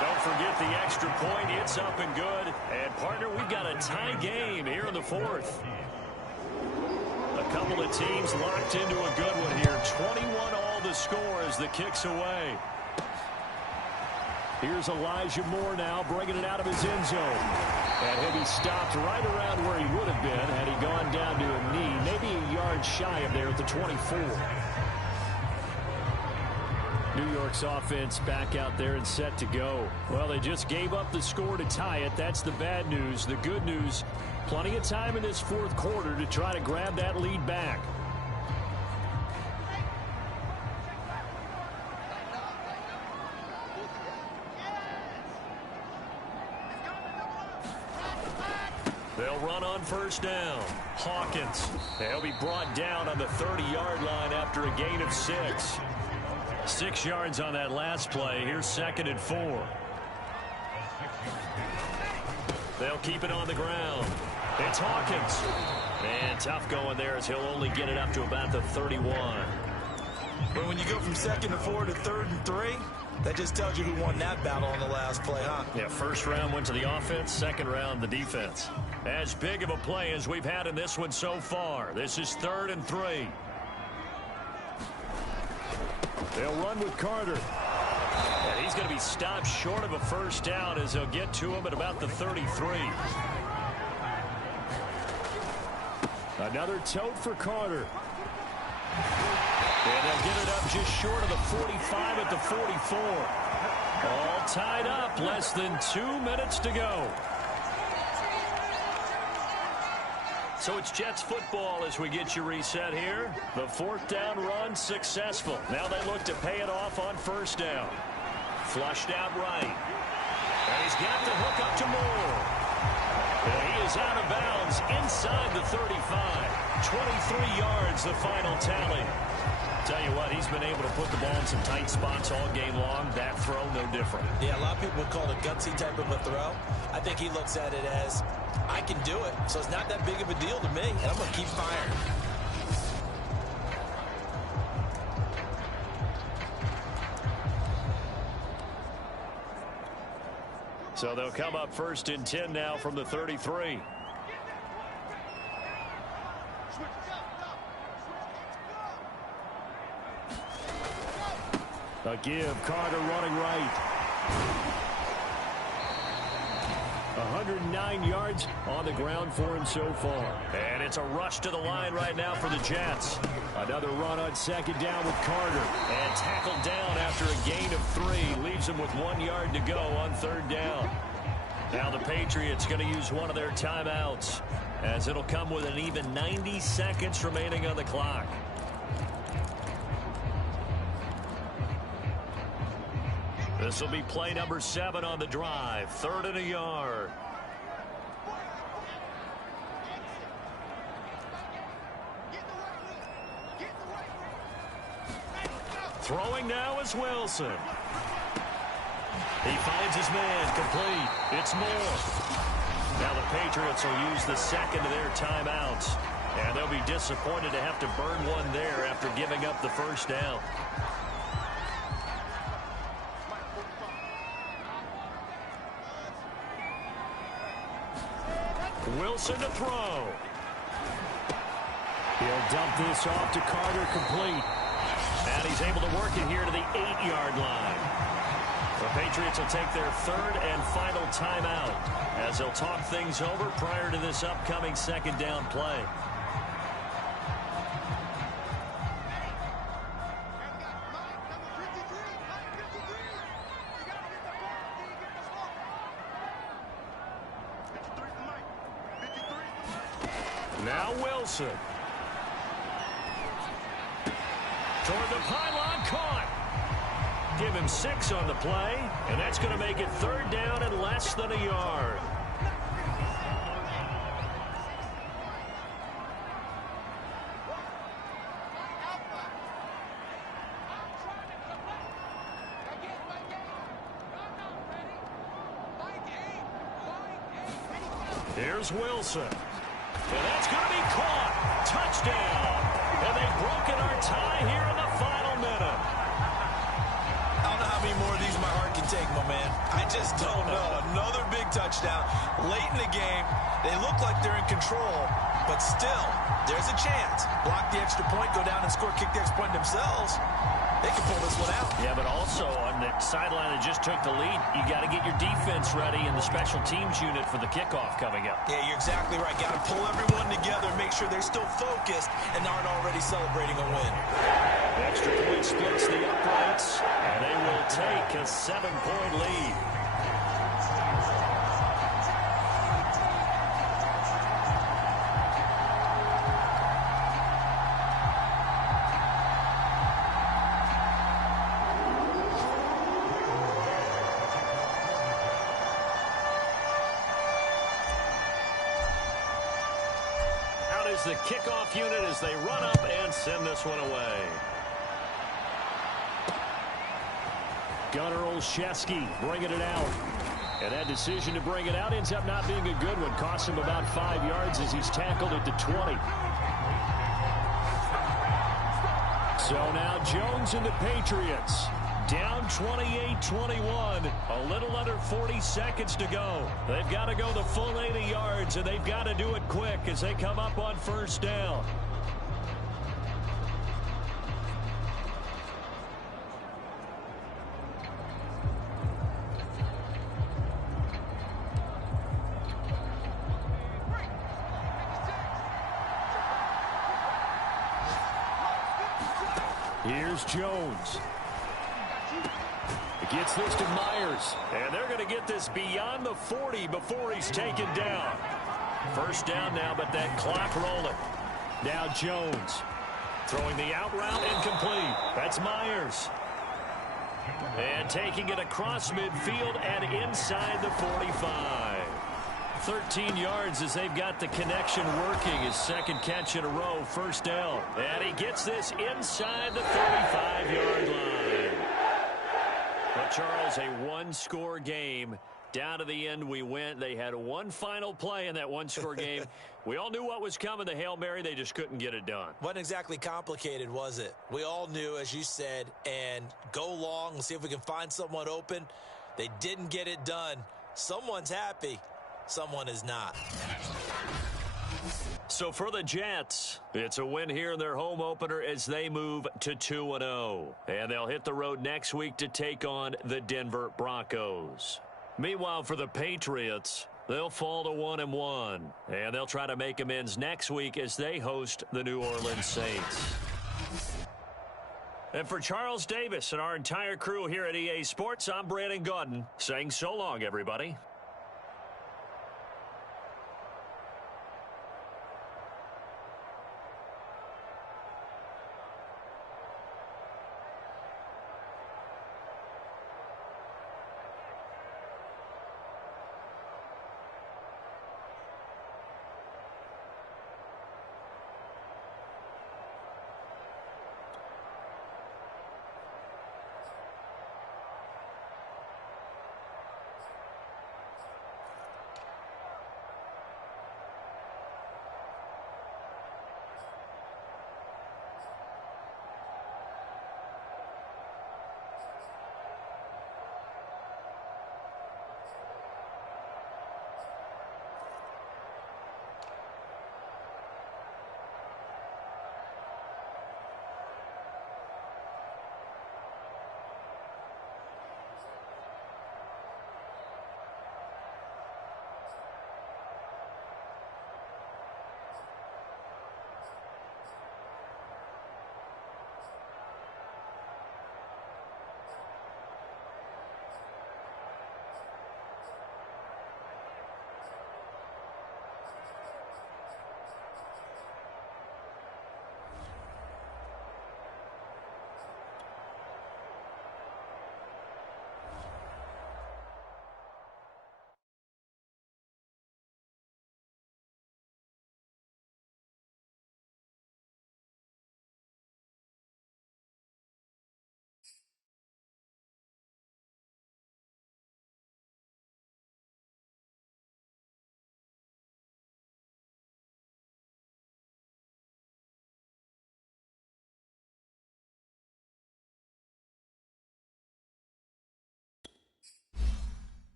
Don't forget the extra point. It's up and good. And, partner, we've got a tie game here in the 4th. A couple of teams locked into a good one here. 21 all the score as the kick's away. Here's Elijah Moore now, bringing it out of his end zone. And he'll be stopped right around where he would have been had he gone down to a knee, maybe a yard shy of there at the 24. New York's offense back out there and set to go. Well, they just gave up the score to tie it. That's the bad news. The good news, plenty of time in this 4th quarter to try to grab that lead back. They'll run on 1st down. Hawkins. They'll be brought down on the 30-yard line after a gain of 6. 6 yards on that last play. Here's 2nd and 4. They'll keep it on the ground. It's Hawkins. And tough going there as he'll only get it up to about the 31. But when you go from 2nd and 4 to 3rd and 3, that just tells you who won that battle on the last play, huh? Yeah, 1st round went to the offense, 2nd round the defense. As big of a play as we've had in this one so far. This is 3rd and 3. They'll run with Carter. And he's going to be stopped short of a 1st down as they'll get to him at about the 33. Another tote for Carter. And they'll get it up just short of the 45 at the 44. All tied up, less than 2 minutes to go. So it's Jets football as we get you reset here. The 4th down run successful. Now they look to pay it off on 1st down. Flushed out right. And he's got the hook up to Moore. And he is out of bounds inside the 35. 23 yards the final tally. Tell you what, he's been able to put the ball in some tight spots all game long. That throw, no different. Yeah, a lot of people would call it a gutsy type of a throw. I think he looks at it as, I can do it, so it's not that big of a deal to me, and I'm going to keep firing. So they'll come up 1st and 10 now from the 33. A give, Carter running right. 109 yards on the ground for him so far. And it's a rush to the line right now for the Jets. Another run on 2nd down with Carter. And tackled down after a gain of 3. Leaves him with 1 yard to go on 3rd down. Now the Patriots going to use one of their timeouts, as it'll come with an even 90 seconds remaining on the clock. This will be play number 7 on the drive. 3rd and a yard. Throwing now is Wilson. He finds his man, complete. It's Moore. Now the Patriots will use the 2nd of their timeouts. And they'll be disappointed to have to burn one there after giving up the 1st down. Wilson to throw. He'll dump this off to Carter, complete. And he's able to work it here to the 8-yard line. The Patriots will take their third and final timeout as they'll talk things over prior to this upcoming second down play. Now Wilson. Toward the pylon, caught. Give him 6 on the play, and that's going to make it third down and less than a yard. Here's Wilson. And that's going to be caught. Touchdown. And they've broken our tie here in the final minute. I don't know how many more of these my heart can take, my man. I just don't know. Another big touchdown. Late in the game, they look like they're in control, but still, there's a chance. Block the extra point, go down and score, kick the extra point themselves. They can pull this one out. Yeah, but also on the sideline that just took the lead, you got to get your defense ready in the special teams unit for the kickoff coming up. Yeah, you're exactly right. Got to pull everyone together, make sure they're still focused and aren't already celebrating a win. The extra point splits the uprights, and they will take a 7-point lead. The kickoff unit as they run up and send this one away. Gunnar Olszewski bringing it out. And that decision to bring it out ends up not being a good one. Costs him about 5 yards as he's tackled at the 20. So now Jones and the Patriots down 28-21. A little under 40 seconds to go. They've got to go the full 80 yards, and they've got to do it quick as they come up on first down. Here's Jones. Gets this to Myers. And they're going to get this beyond the 40 before he's taken down. First down now, but that clock rolling. Now Jones. Throwing the out route incomplete. That's Myers. And taking it across midfield and inside the 45. 13 yards as they've got the connection working. His second catch in a row. First down. And he gets this inside the 35-yard line. But, Charles, a one-score game. Down to the end we went. They had one final play in that one-score game. We all knew what was coming, the Hail Mary. They just couldn't get it done. Wasn't exactly complicated, was it? We all knew, as you said, and go long. We'll see if we can find someone open. They didn't get it done. Someone's happy. Someone is not. So for the Jets, it's a win here in their home opener as they move to 2-0. And they'll hit the road next week to take on the Denver Broncos. Meanwhile, for the Patriots, they'll fall to 1-1. And they'll try to make amends next week as they host the New Orleans Saints. And for Charles Davis and our entire crew here at EA Sports, I'm Brandon Gaudin saying so long, everybody.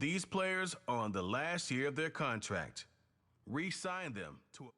These players are on the last year of their contract. Re-sign them to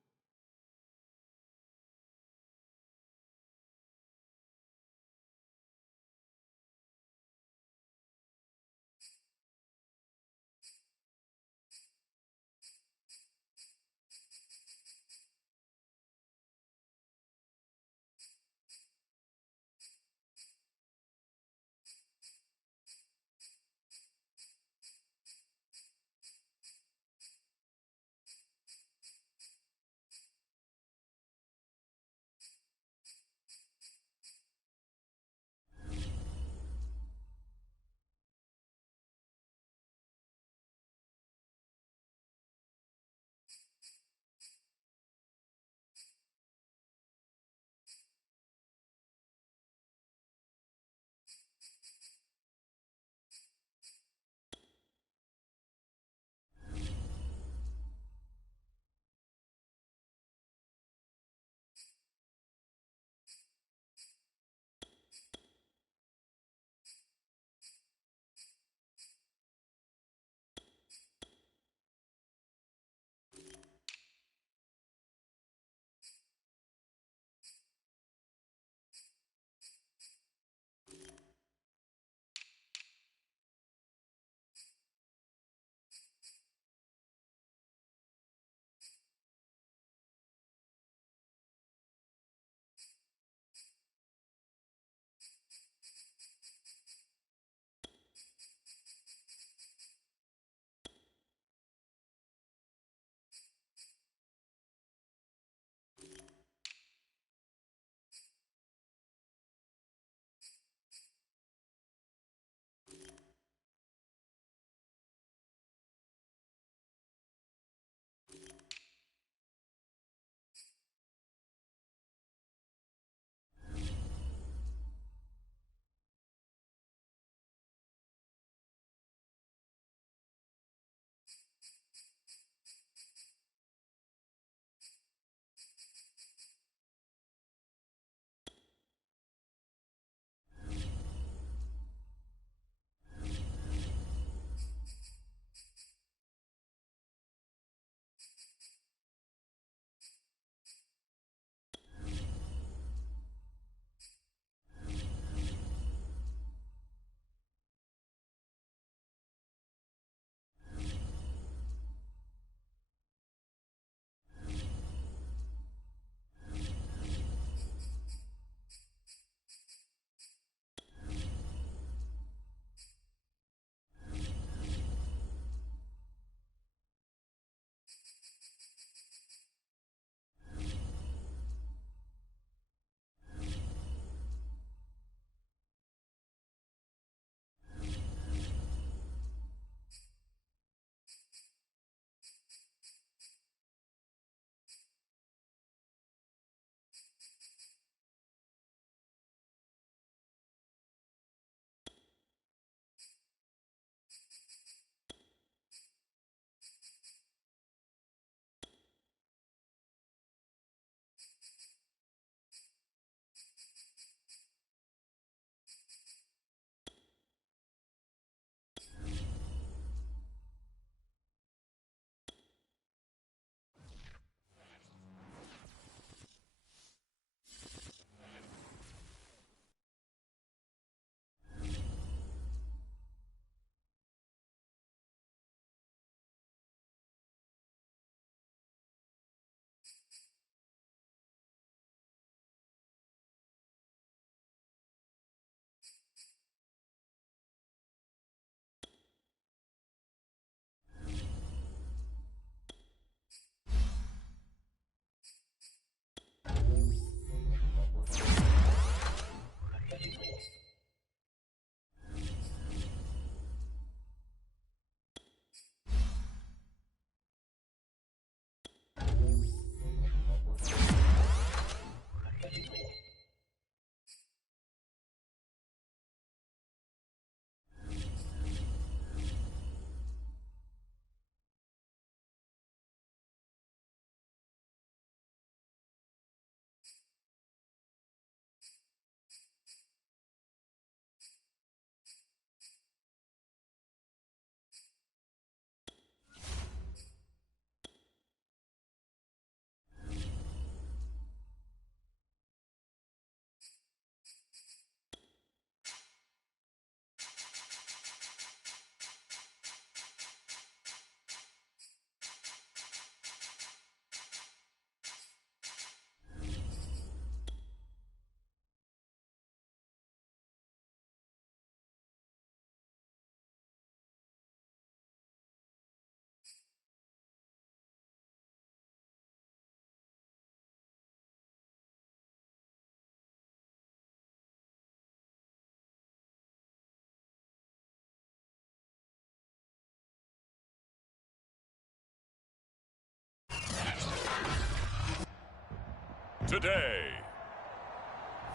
today.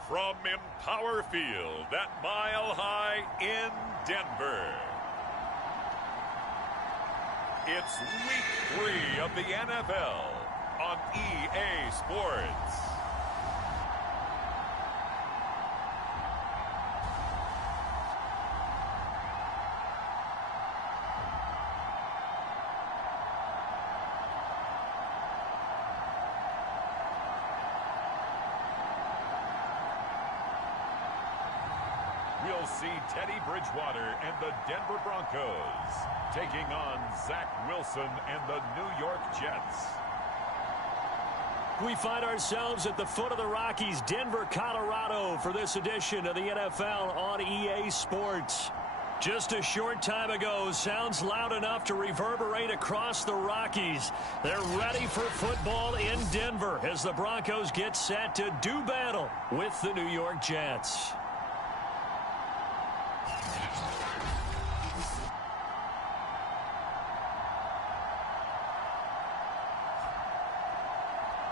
From Empower Field at Mile High in Denver. It's week 3 of the NFL on EA Sports. We'll see Teddy Bridgewater and the Denver Broncos taking on Zach Wilson and the New York Jets. We find ourselves at the foot of the Rockies, Denver, Colorado, for this edition of the NFL on EA Sports. Just a short time ago, sounds loud enough to reverberate across the Rockies. They're ready for football in Denver as the Broncos get set to do battle with the New York Jets.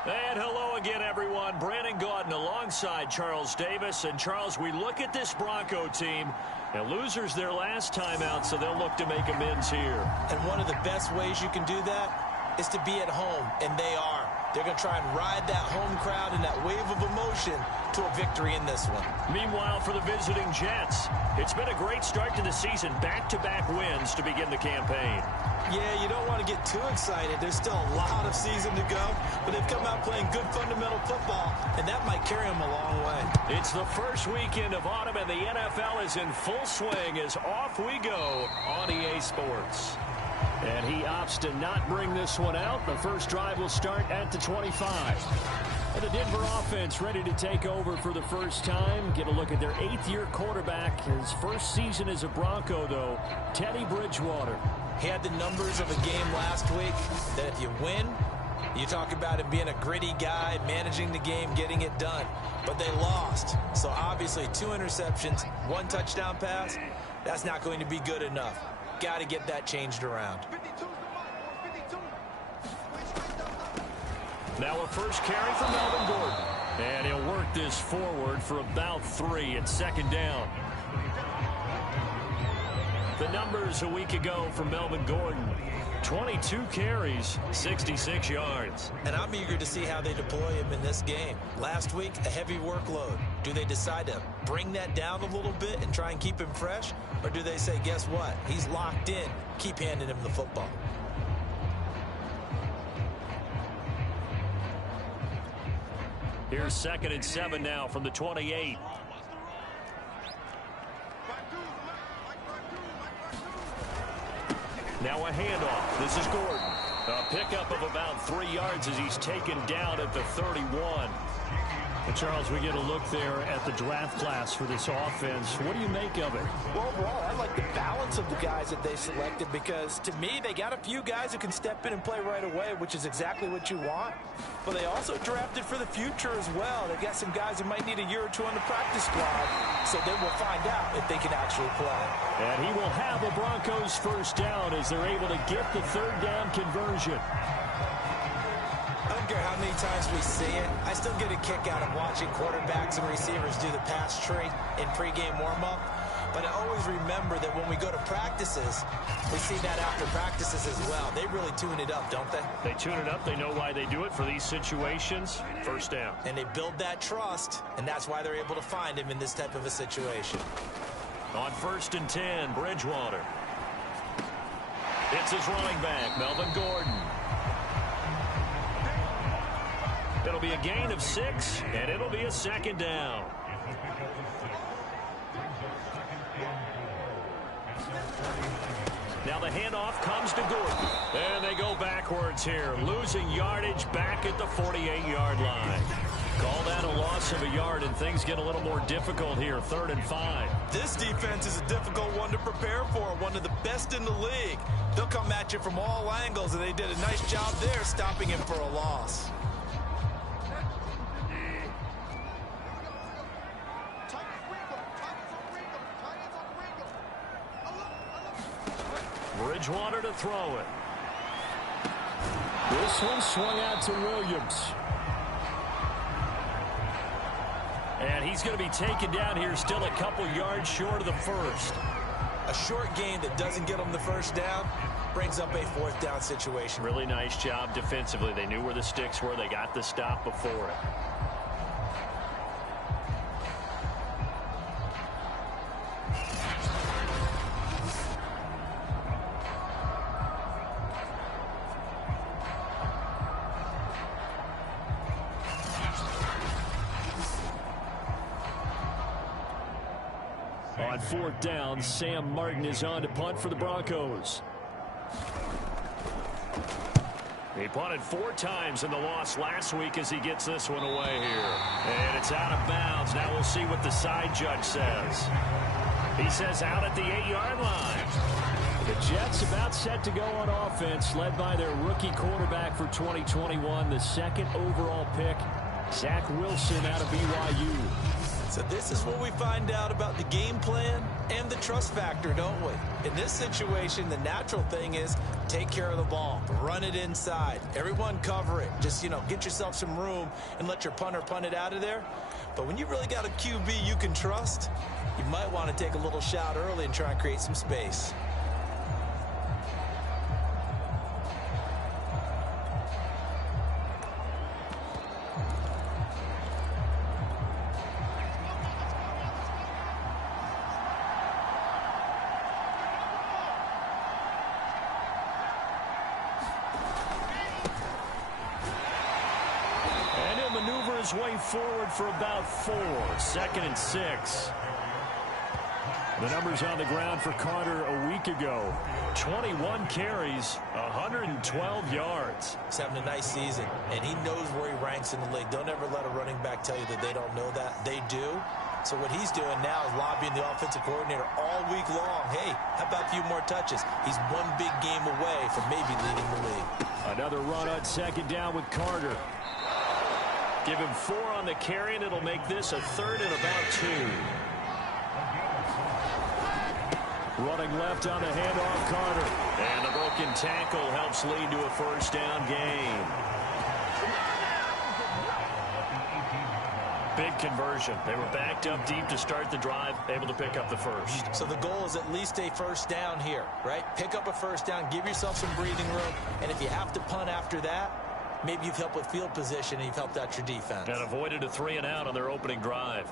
And hello again, everyone. Brandon Gaudin alongside Charles Davis. And, Charles, we look at this Bronco team, and losers their last time out, so they'll look to make amends here. And one of the best ways you can do that is to be at home, and they are. They're going to try and ride that home crowd and that wave of emotion to a victory in this one. Meanwhile, for the visiting Jets, it's been a great start to the season. Back-to-back wins to begin the campaign. Yeah, you don't want to get too excited. There's still a lot of season to go, but they've come out playing good fundamental football, and that might carry them a long way. It's the first weekend of autumn, and the NFL is in full swing as off we go on EA Sports. And he opts to not bring this one out. The first drive will start at the 25. And the Denver offense ready to take over for the first time. Get a look at their 8th-year quarterback. His first season as a Bronco, though, Teddy Bridgewater. He had the numbers of a game last week that if you win, you talk about him being a gritty guy, managing the game, getting it done. But they lost. So obviously 2 interceptions, 1 touchdown pass, that's not going to be good enough. Got to get that changed around. Now a first carry for Melvin Gordon. And he'll work this forward for about 3 at second down. The numbers a week ago for Melvin Gordon. 22 carries, 66 yards. And I'm eager to see how they deploy him in this game. Last week, a heavy workload. Do they decide to bring that down a little bit and try and keep him fresh? Or do they say, guess what? He's locked in. Keep handing him the football. Here's 2nd and 7 now from the 28. Now a handoff. This is Gordon. A pickup of about 3 yards as he's taken down at the 31. Well, Charles, we get a look there at the draft class for this offense. What do you make of it? Well, overall, I like the balance of the guys that they selected because, to me, they got a few guys who can step in and play right away, which is exactly what you want. But they also drafted for the future as well. They got some guys who might need a year or 2 on the practice squad, so then we'll find out if they can actually play. And he will have a Broncos first down as they're able to get the 3rd down conversion. I don't care how many times we see it. I still get a kick out of watching quarterbacks and receivers do the pass tree in pregame warm-up. But I always remember that when we go to practices, we see that after practices as well. They really tune it up, don't they? They tune it up. They know why they do it for these situations. First down. And they build that trust, and that's why they're able to find him in this type of a situation. On 1st and 10, Bridgewater. It's his running back, Melvin Gordon. It'll be a gain of 6, and it'll be a 2nd down. Now the handoff comes to Gordon. And they go backwards here, losing yardage back at the 48-yard line. Call that a loss of a yard, and things get a little more difficult here, 3rd and 5. This defense is a difficult one to prepare for, one of the best in the league. They'll come at you from all angles, and they did a nice job there stopping him for a loss. Bridgewater to throw it. This one swung out to Williams. And he's going to be taken down here still a couple yards short of the first. A short gain that doesn't get them the first down brings up a 4th down situation. Really nice job defensively. They knew where the sticks were. They got the stop before it. On 4th down, Sam Martin is on to punt for the Broncos. He punted 4 times in the loss last week as he gets this one away here. And it's out of bounds. Now we'll see what the side judge says. He says out at the 8-yard line. The Jets about set to go on offense, led by their rookie quarterback for 2021, the 2nd overall pick, Zach Wilson out of BYU. So this is what we find out about the game plan and the trust factor, don't we? In this situation, the natural thing is take care of the ball, run it inside, everyone cover it. Just, get yourself some room and let your punter punt it out of there. But when you really got a QB you can trust, you might want to take a little shot early and try and create some space. Way forward for about 4. 2nd and 6. The numbers on the ground for Carter a week ago. 21 carries, 112 yards. He's having a nice season, and he knows where he ranks in the league. Don't ever let a running back tell you that they don't know that. They do. So what he's doing now is lobbying the offensive coordinator all week long. Hey, how about a few more touches? He's one big game away from maybe leading the league. Another run on 2nd down with Carter. Give him 4 on the carry, and it'll make this a 3rd and about 2. Running left on the handoff, Carter. And the broken tackle helps lead to a 1st down gain. Big conversion. They were backed up deep to start the drive, able to pick up the 1st. So the goal is at least a 1st down here, right? Pick up a 1st down, give yourself some breathing room, and if you have to punt after that, maybe you've helped with field position and you've helped out your defense. And avoided a 3 and out on their opening drive.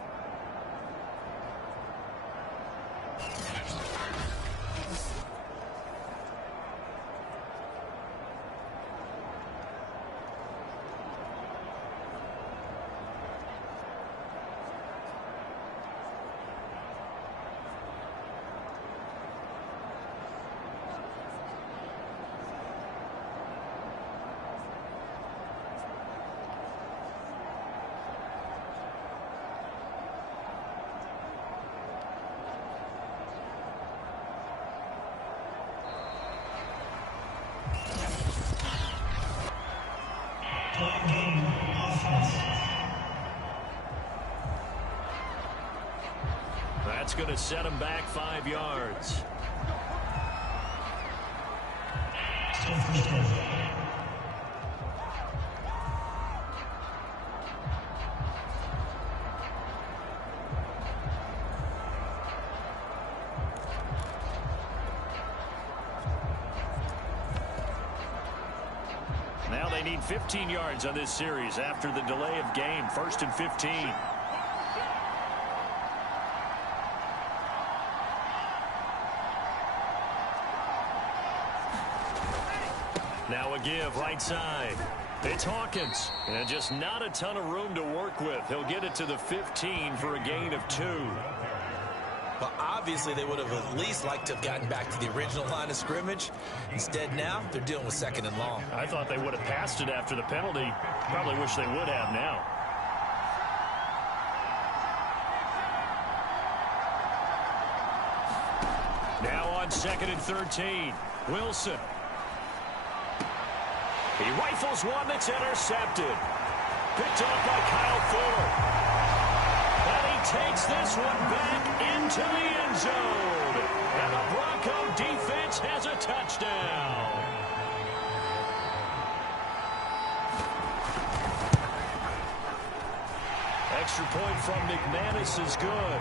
That's going to set him back 5 yards. Now they need 15 yards on this series after the delay of game. 1st and 15. Now a give right side. It's Hawkins. And just not a ton of room to work with. He'll get it to the 15 for a gain of 2. Well, obviously they would have at least liked to have gotten back to the original line of scrimmage. Instead now they're dealing with 2nd and long. I thought they would have passed it after the penalty. Probably wish they would have now. Now on 2nd and 13. Wilson. He rifles one that's intercepted. Picked off by Kyle Fuller. And he takes this one back into the end zone. And the Bronco defense has a touchdown. Extra point from McManus is good.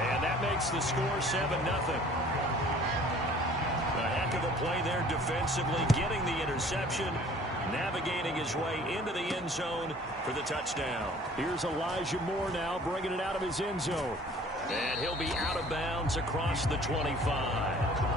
And that makes the score 7-0. A heck of a play there defensively, getting the interception, navigating his way into the end zone for the touchdown. Here's Elijah Moore now, bringing it out of his end zone. And he'll be out of bounds across the 25.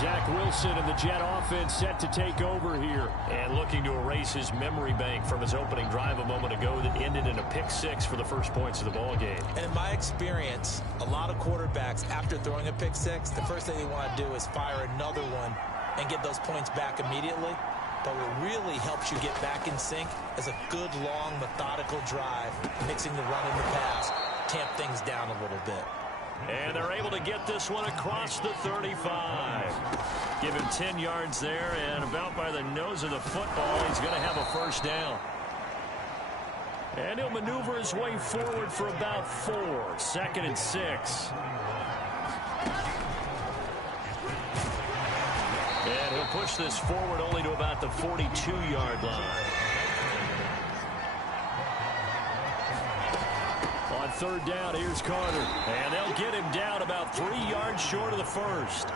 Zach Wilson and the Jet offense set to take over here. And looking to erase his memory bank from his opening drive a moment ago that ended in a pick-6 for the first points of the ball game. And in my experience, a lot of quarterbacks, after throwing a pick-6, the first thing they want to do is fire another one and get those points back immediately. But what really helps you get back in sync is a good, long, methodical drive, mixing the run and the pass, tamp things down a little bit. And they're able to get this one across the 35. Give him 10 yards there, and about by the nose of the football, he's going to have a first down. And he'll maneuver his way forward for about 4. 2nd and 6. And he'll push this forward only to about the 42-yard line. On 3rd down, here's Carter. And they'll get him down about 3 yards short of the first.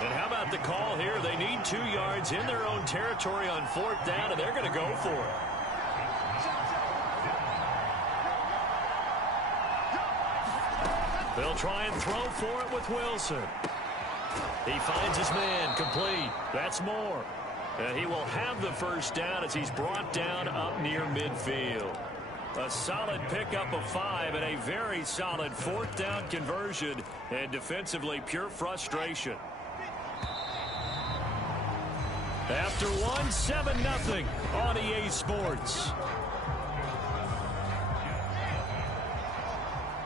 And how about the call here? They need 2 yards in their own territory on 4th down, and they're going to go for it. They'll try and throw for it with Wilson. He finds his man, complete. That's Moore. And he will have the first down as he's brought down up near midfield. A solid pickup of 5 and a very solid 4th down conversion. And defensively, pure frustration. After 1, 7-0 on EA Sports.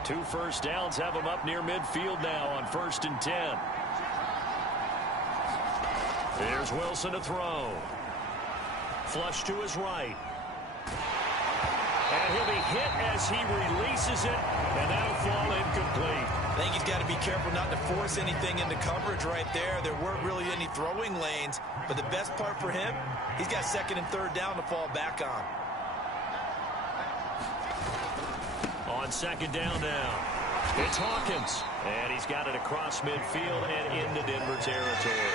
2 first downs have him up near midfield now on 1st and 10. Here's Wilson to throw. Flush to his right. And he'll be hit as he releases it, and that'll fall incomplete. I think he's got to be careful not to force anything into coverage right there. There weren't really any throwing lanes, but the best part for him, he's got 2nd and 3rd down to fall back on. On 2nd down now, it's Hawkins, and he's got it across midfield and into Denver territory.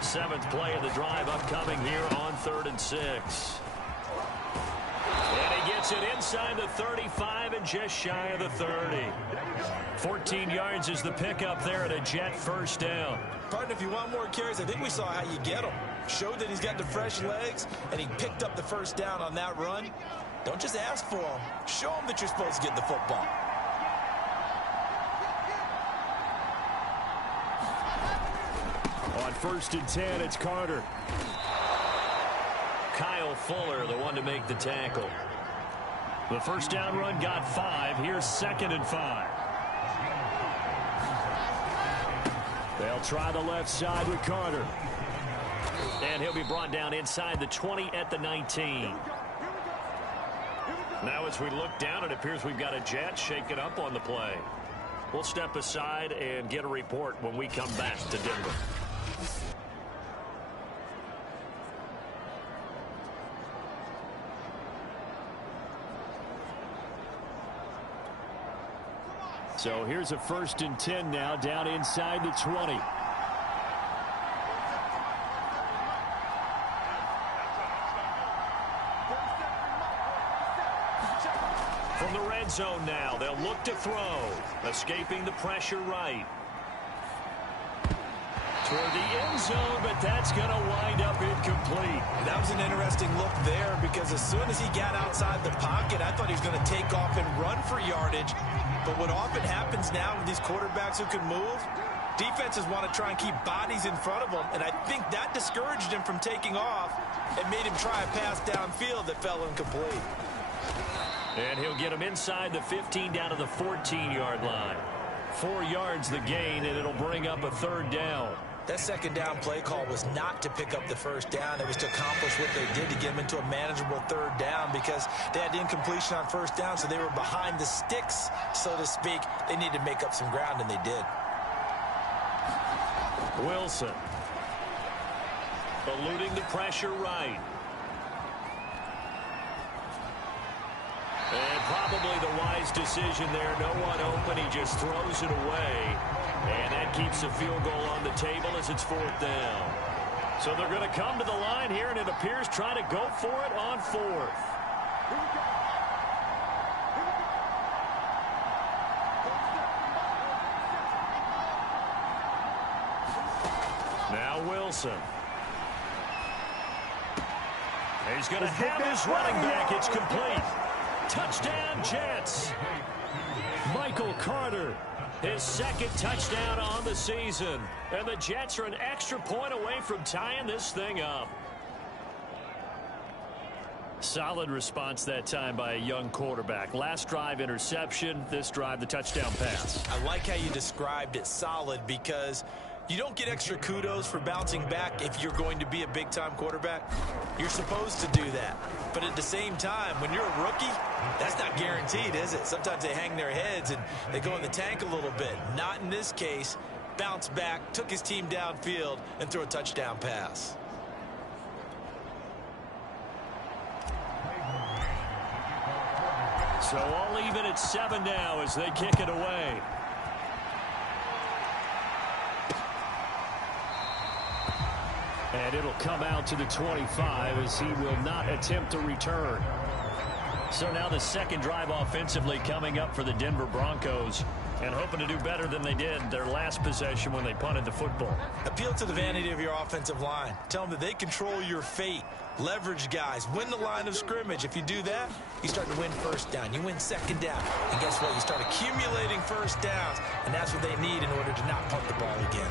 7th play of the drive upcoming here on 3rd and 6. And he gets it inside the 35 and just shy of the 30. 14 yards is the pickup there at a Jet first down. Partner, if you want more carries, I think we saw how you get them. Showed that he's got the fresh legs, and he picked up the first down on that run. Don't just ask for them. Show them that you're supposed to get the football. On 1st and 10, it's Carter. Kyle Fuller, the one to make the tackle. The first down run got 5. Here's 2nd and 5. They'll try the left side with Carter. And he'll be brought down inside the 20 at the 19. Now as we look down, it appears we've got a Jet shaking up on the play. We'll step aside and get a report when we come back to Denver. So here's a 1st and 10 now, down inside the 20. From the red zone now, they'll look to throw. Escaping the pressure right. Toward the end zone, but that's going to wind up incomplete. That was an interesting look there because as soon as he got outside the pocket, I thought he was going to take off and run for yardage. But what often happens now with these quarterbacks who can move, defenses want to try and keep bodies in front of them, and I think that discouraged him from taking off and made him try a pass downfield that fell incomplete. And he'll get him inside the 15 down to the 14-yard line. 4 yards the gain, and it'll bring up a 3rd down. That 2nd down play call was not to pick up the first down. It was to accomplish what they did to get them into a manageable 3rd down because they had incompletion on 1st down, so they were behind the sticks, so to speak. They needed to make up some ground, and they did. Wilson. Eluding the pressure right. And probably the wise decision there. No one open. He just throws it away. And that keeps the field goal on the table as it's 4th down. So they're going to come to the line here, and it appears trying to go for it on 4th. Now Wilson. He's going to have his running back. It's complete. Touchdown, Jets. Michael Carter, his 2nd touchdown on the season. And the Jets are an extra point away from tying this thing up. Solid response that time by a young quarterback. Last drive, interception. This drive, the touchdown pass. I like how you described it, solid, because you don't get extra kudos for bouncing back if you're going to be a big-time quarterback. You're supposed to do that. But at the same time, when you're a rookie, that's not guaranteed, is it? Sometimes they hang their heads and they go in the tank a little bit. Not in this case. Bounce back, took his team downfield, and threw a touchdown pass. So all even at 7 now as they kick it away. And it'll come out to the 25 as he will not attempt to return. So now the 2nd drive offensively coming up for the Denver Broncos, and hoping to do better than they did their last possession when they punted the football. Appeal to the vanity of your offensive line. Tell them that they control your fate. Leverage guys. Win the line of scrimmage. If you do that, you start to win 1st down. You win 2nd down. And guess what? You start accumulating 1st downs, and that's what they need in order to not punt the ball again.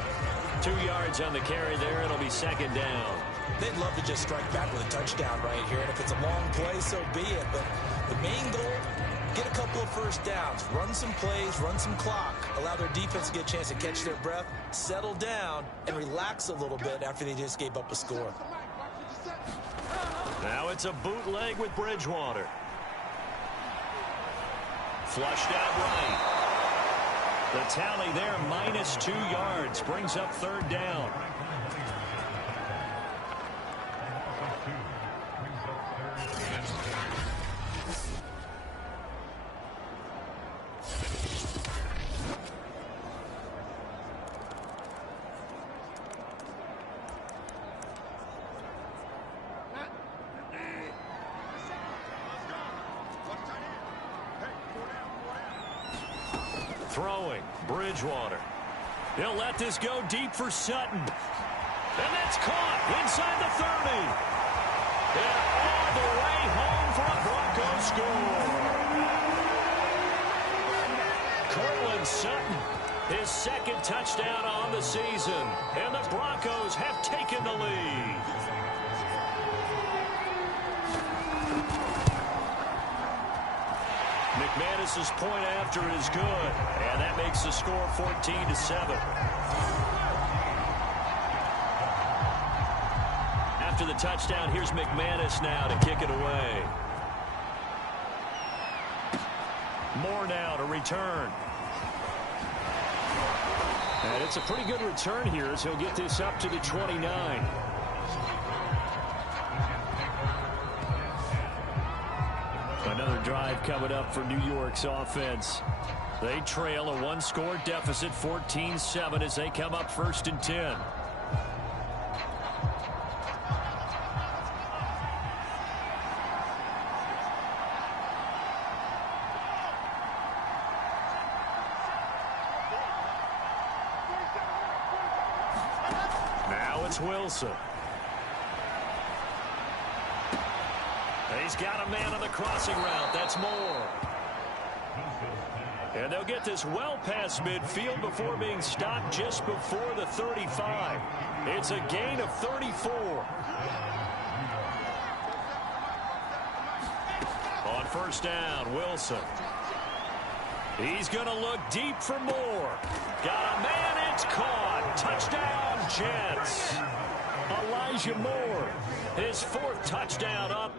2 yards on the carry there. It'll be 2nd down. They'd love to just strike back with a touchdown right here. And if it's a long play, so be it. But the main goal, get a couple of 1st downs. Run some plays, run some clock. Allow their defense to get a chance to catch their breath, settle down, and relax a little bit after they just gave up a score. Now it's a bootleg with Bridgewater. Flushed out right. The tally there, -2 yards, brings up 3rd down. Throwing, Bridgewater. He'll let this go deep for Sutton. And that's caught inside the 30. And all the way home for a Broncos score. Cortland Sutton, his 2nd touchdown on the season. And the Broncos have taken the lead. McManus's point after is good, and that makes the score 14-7. After the touchdown, here's McManus now to kick it away. Moore now to return. And it's a pretty good return here as he'll get this up to the 29. Another drive coming up for New York's offense. They trail a 1-score deficit, 14-7, as they come up 1st and 10. Now it's Wilson. He's got a man on the crossing route. That's Moore. And they'll get this well past midfield before being stopped just before the 35. It's a gain of 34. On 1st down, Wilson. He's going to look deep for Moore. Got a man, it's caught. Touchdown, Jets. Elijah Moore, his 4th touchdown up.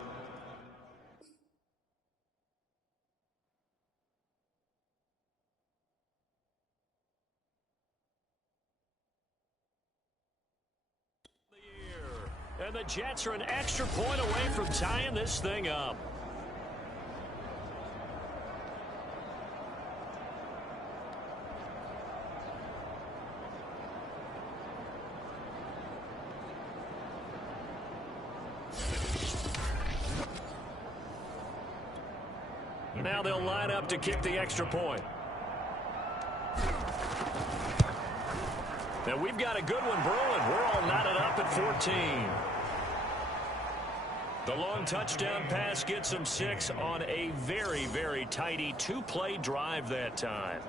And the Jets are an extra point away from tying this thing up. Now they'll line up to kick the extra point. Now we've got a good one brewing. We're all knotted up at 14. The long touchdown pass gets them 6 on a very, very tidy 2-play drive that time.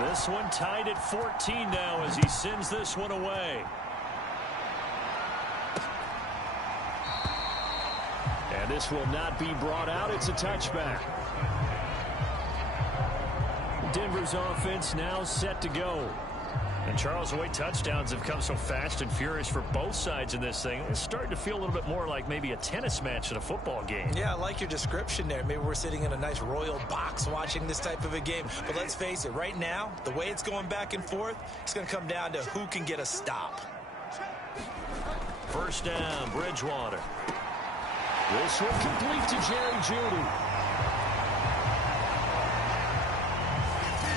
This one tied at 14 now as he sends this one away. And this will not be brought out. It's a touchback. Denver's offense now set to go. And Charles, the way touchdowns have come so fast and furious for both sides in this thing, it's starting to feel a little bit more like maybe a tennis match in a football game. Yeah, I like your description there. Maybe we're sitting in a nice royal box watching this type of a game. But let's face it, right now, the way it's going back and forth, it's going to come down to who can get a stop. First down, Bridgewater. This one complete to Jerry Jeudy.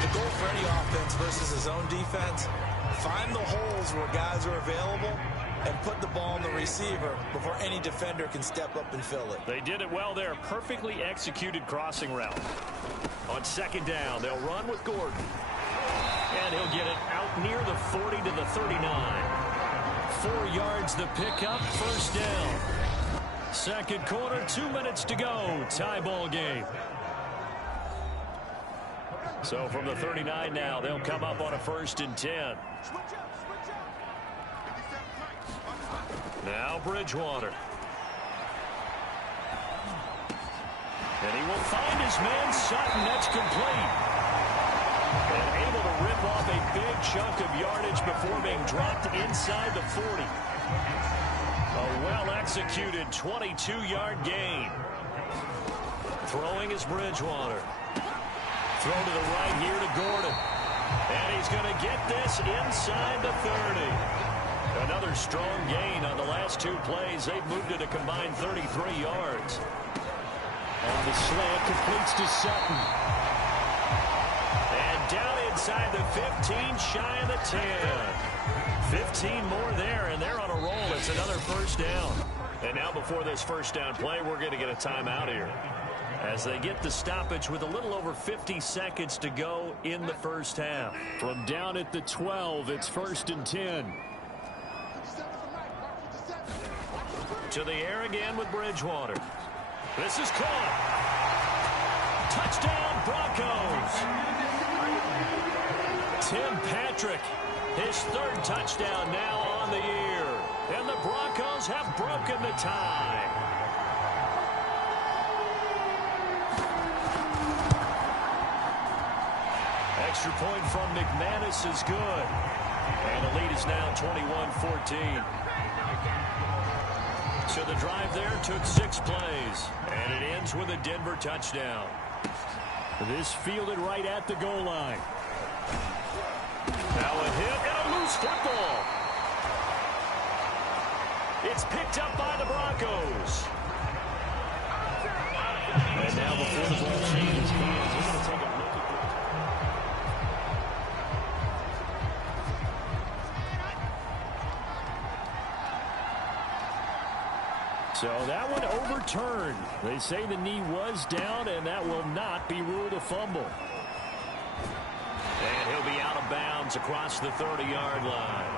The goal for any offense versus his own defense, find the holes where guys are available and put the ball in the receiver before any defender can step up and fill it. They did it well there. Perfectly executed crossing route. On second down, they'll run with Gordon. And he'll get it out near the 40 to the 39. 4 yards the pickup, first down. Second quarter, 2 minutes to go. Tie ball game. So from the 39 now, they'll come up on a 1st and 10. Now Bridgewater. And he will find his man Sutton. That's complete. And able to rip off a big chunk of yardage before being dropped inside the 40. A well-executed 22-yard gain. Throwing is Bridgewater. Throw to the right here to Gordon. And he's going to get this inside the 30. Another strong gain on the last 2 plays. They've moved it a combined 33 yards. On the slant, completes to Sutton. And down inside the 15, shy of the 10. 15 more there, and they're on a roll. It's another first down. And now before this first down play, we're going to get a timeout here, as they get the stoppage with a little over 50 seconds to go in the first half. From down at the 12, it's 1st and 10. To the air again with Bridgewater. This is caught. Touchdown, Broncos. Tim Patrick, his 3rd touchdown now on the year. And the Broncos have broken the tie. Extra point from McManus is good. And the lead is now 21-14. So the drive there took 6 plays. And it ends with a Denver touchdown. This fielded right at the goal line. Now a hit and a loose football. It's picked up by the Broncos. And now before the ball changes hands, they're going to take a look at So that one overturned. They say the knee was down, and that will not be ruled a fumble. And he'll be out of bounds across the 30-yard line.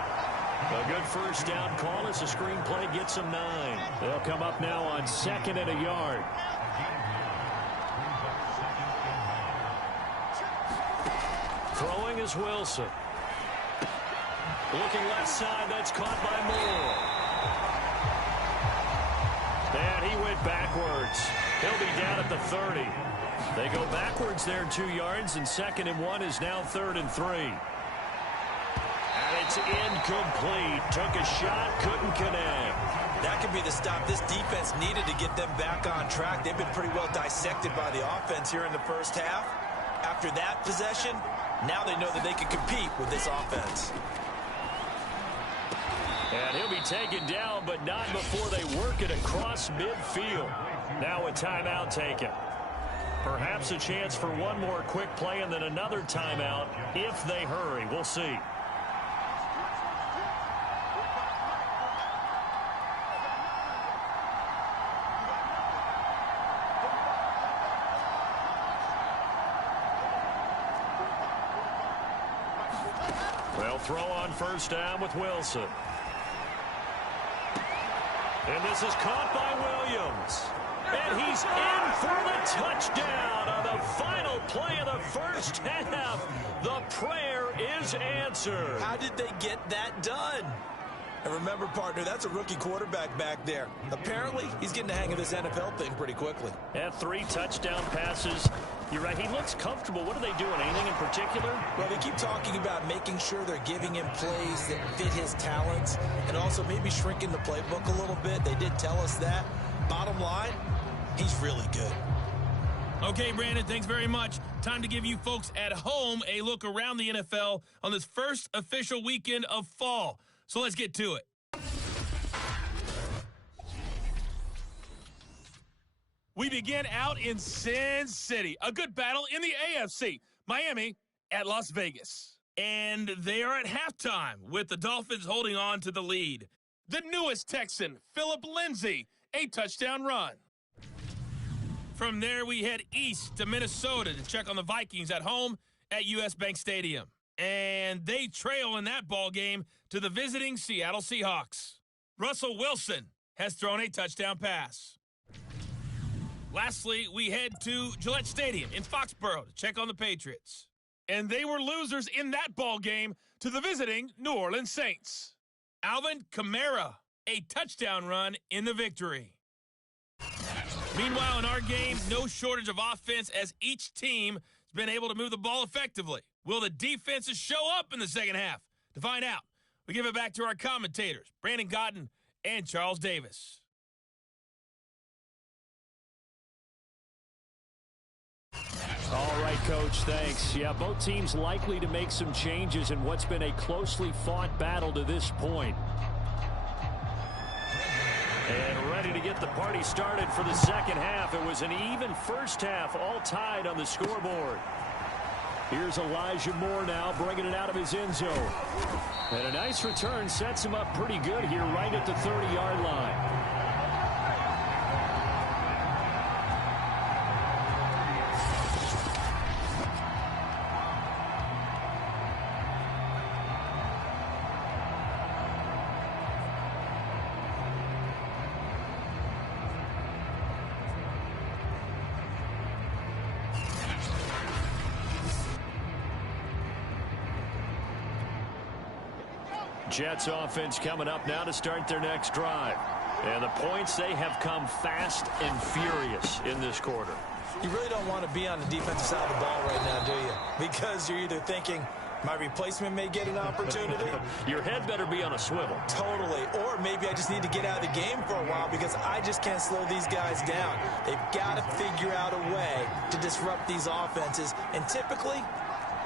A good first down call as the screenplay gets them 9. They'll come up now on 2nd and a yard. Throwing is Wilson. Looking left side, that's caught by Moore. And he went backwards. He'll be down at the 30. They go backwards there 2 yards, and 2nd and 1 is now 3rd and 3. And it's incomplete. Took a shot, couldn't connect. That could be the stop this defense needed to get them back on track. They've been pretty well dissected by the offense here in the first half. After that possession, now they know that they can compete with this offense. And he'll be taken down, but not before they work it across midfield. Now a timeout taken. Perhaps a chance for one more quick play and then another timeout if they hurry. We'll see. They'll throw on first down with Wilson. And this is caught by Williams. And he's in for the touchdown on the final play of the first half. The prayer is answered. How did they get that done? And remember, partner, that's a rookie quarterback back there. Apparently, he's getting the hang of this NFL thing pretty quickly. Had 3 touchdown passes. You're right, he looks comfortable. What are they doing? Anything in particular? Well, they keep talking about making sure they're giving him plays that fit his talents and also maybe shrinking the playbook a little bit. They did tell us that. Bottom line, he's really good. Okay, Brandon, thanks very much. Time to give you folks at home a look around the NFL on this first official weekend of fall. So let's get to it. We begin out in Sin City. A good battle in the AFC. Miami at Las Vegas. And they are at halftime with the Dolphins holding on to the lead. The newest Texan, Phillip Lindsay, a touchdown run. From there, we head east to Minnesota to check on the Vikings at home at US Bank Stadium. And they trail in that ball game to the visiting Seattle Seahawks. Russell Wilson has thrown a touchdown pass. Lastly, we head to Gillette Stadium in Foxborough to check on the Patriots. And they were losers in that ball game to the visiting New Orleans Saints. Alvin Kamara, a touchdown run in the victory. Meanwhile, in our game, no shortage of offense as each team has been able to move the ball effectively. Will the defenses show up in the second half? To find out, we give it back to our commentators, Brandon Gordon and Charles Davis. All right, Coach, thanks. Yeah, both teams likely to make some changes in what's been a closely fought battle to this point. And ready to get the party started for the second half. It was an even first half, all tied on the scoreboard. Here's Elijah Moore now, bringing it out of his end zone. And a nice return sets him up pretty good here right at the 30-yard line. Jets offense coming up now to start their next drive. And the points, they have come fast and furious in this quarter. You really don't want to be on the defensive side of the ball right now, do you? Because you're either thinking, my replacement may get an opportunity. Your head better be on a swivel. Totally. Or maybe I just need to get out of the game for a while because I just can't slow these guys down. They've got to figure out a way to disrupt these offenses. And typically,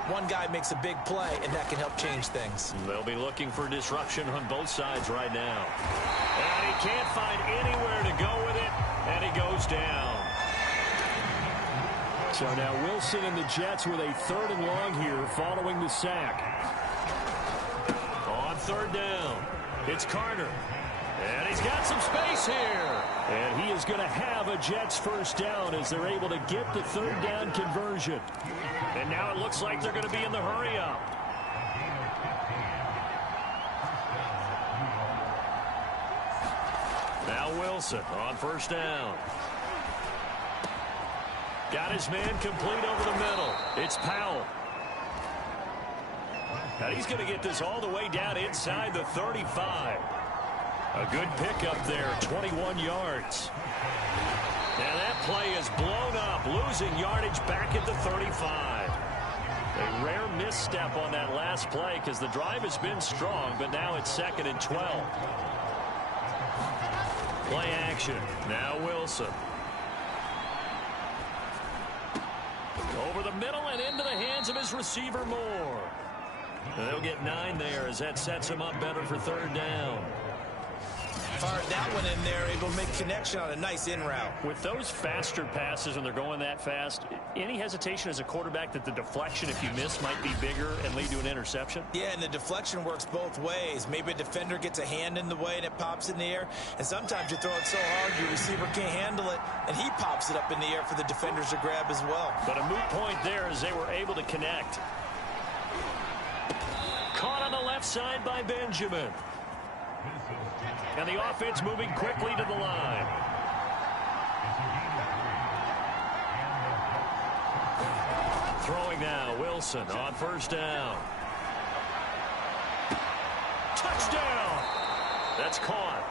one guy makes a big play, and that can help change things. They'll be looking for disruption on both sides right now. And he can't find anywhere to go with it, and he goes down. So now Wilson and the Jets with a 3rd and long here following the sack. On 3rd down, it's Carter. And he's got some space here. And he is going to have a Jets first down as they're able to get the 3rd down conversion. And now it looks like they're going to be in the hurry-up. Now Wilson on 1st down. Got his man complete over the middle. It's Powell. Now he's going to get this all the way down inside the 35. A good pickup there, 21 yards. And that play is blown up, losing yardage back at the 35. A rare misstep on that last play because the drive has been strong, but now it's 2nd and 12. Play action. Now Wilson. Over the middle and into the hands of his receiver Moore. And they'll get 9 there as that sets him up better for 3rd down. Fired that one in there, able to make connection on a nice in route. With those faster passes when they're going that fast, any hesitation as a quarterback that the deflection, if you miss, might be bigger and lead to an interception? Yeah, and the deflection works both ways. Maybe a defender gets a hand in the way and it pops in the air, and sometimes you throw it so hard your receiver can't handle it, and he pops it up in the air for the defenders to grab as well. But a moot point there as they were able to connect. Caught on the left side by Benjamin. And the offense moving quickly to the line. Throwing now, Wilson on first down. Touchdown! That's caught.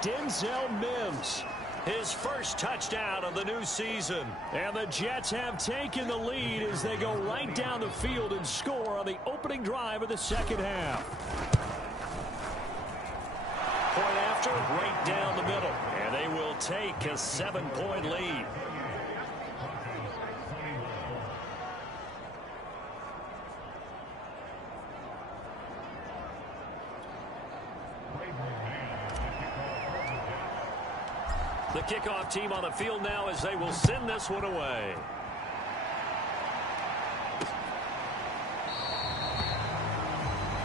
Denzel Mims. His first touchdown of the new season. And the Jets have taken the lead as they go right down the field and score on the opening drive of the second half. Point after, right down the middle. And they will take a 7-point lead. The kickoff team on the field now as they will send this one away.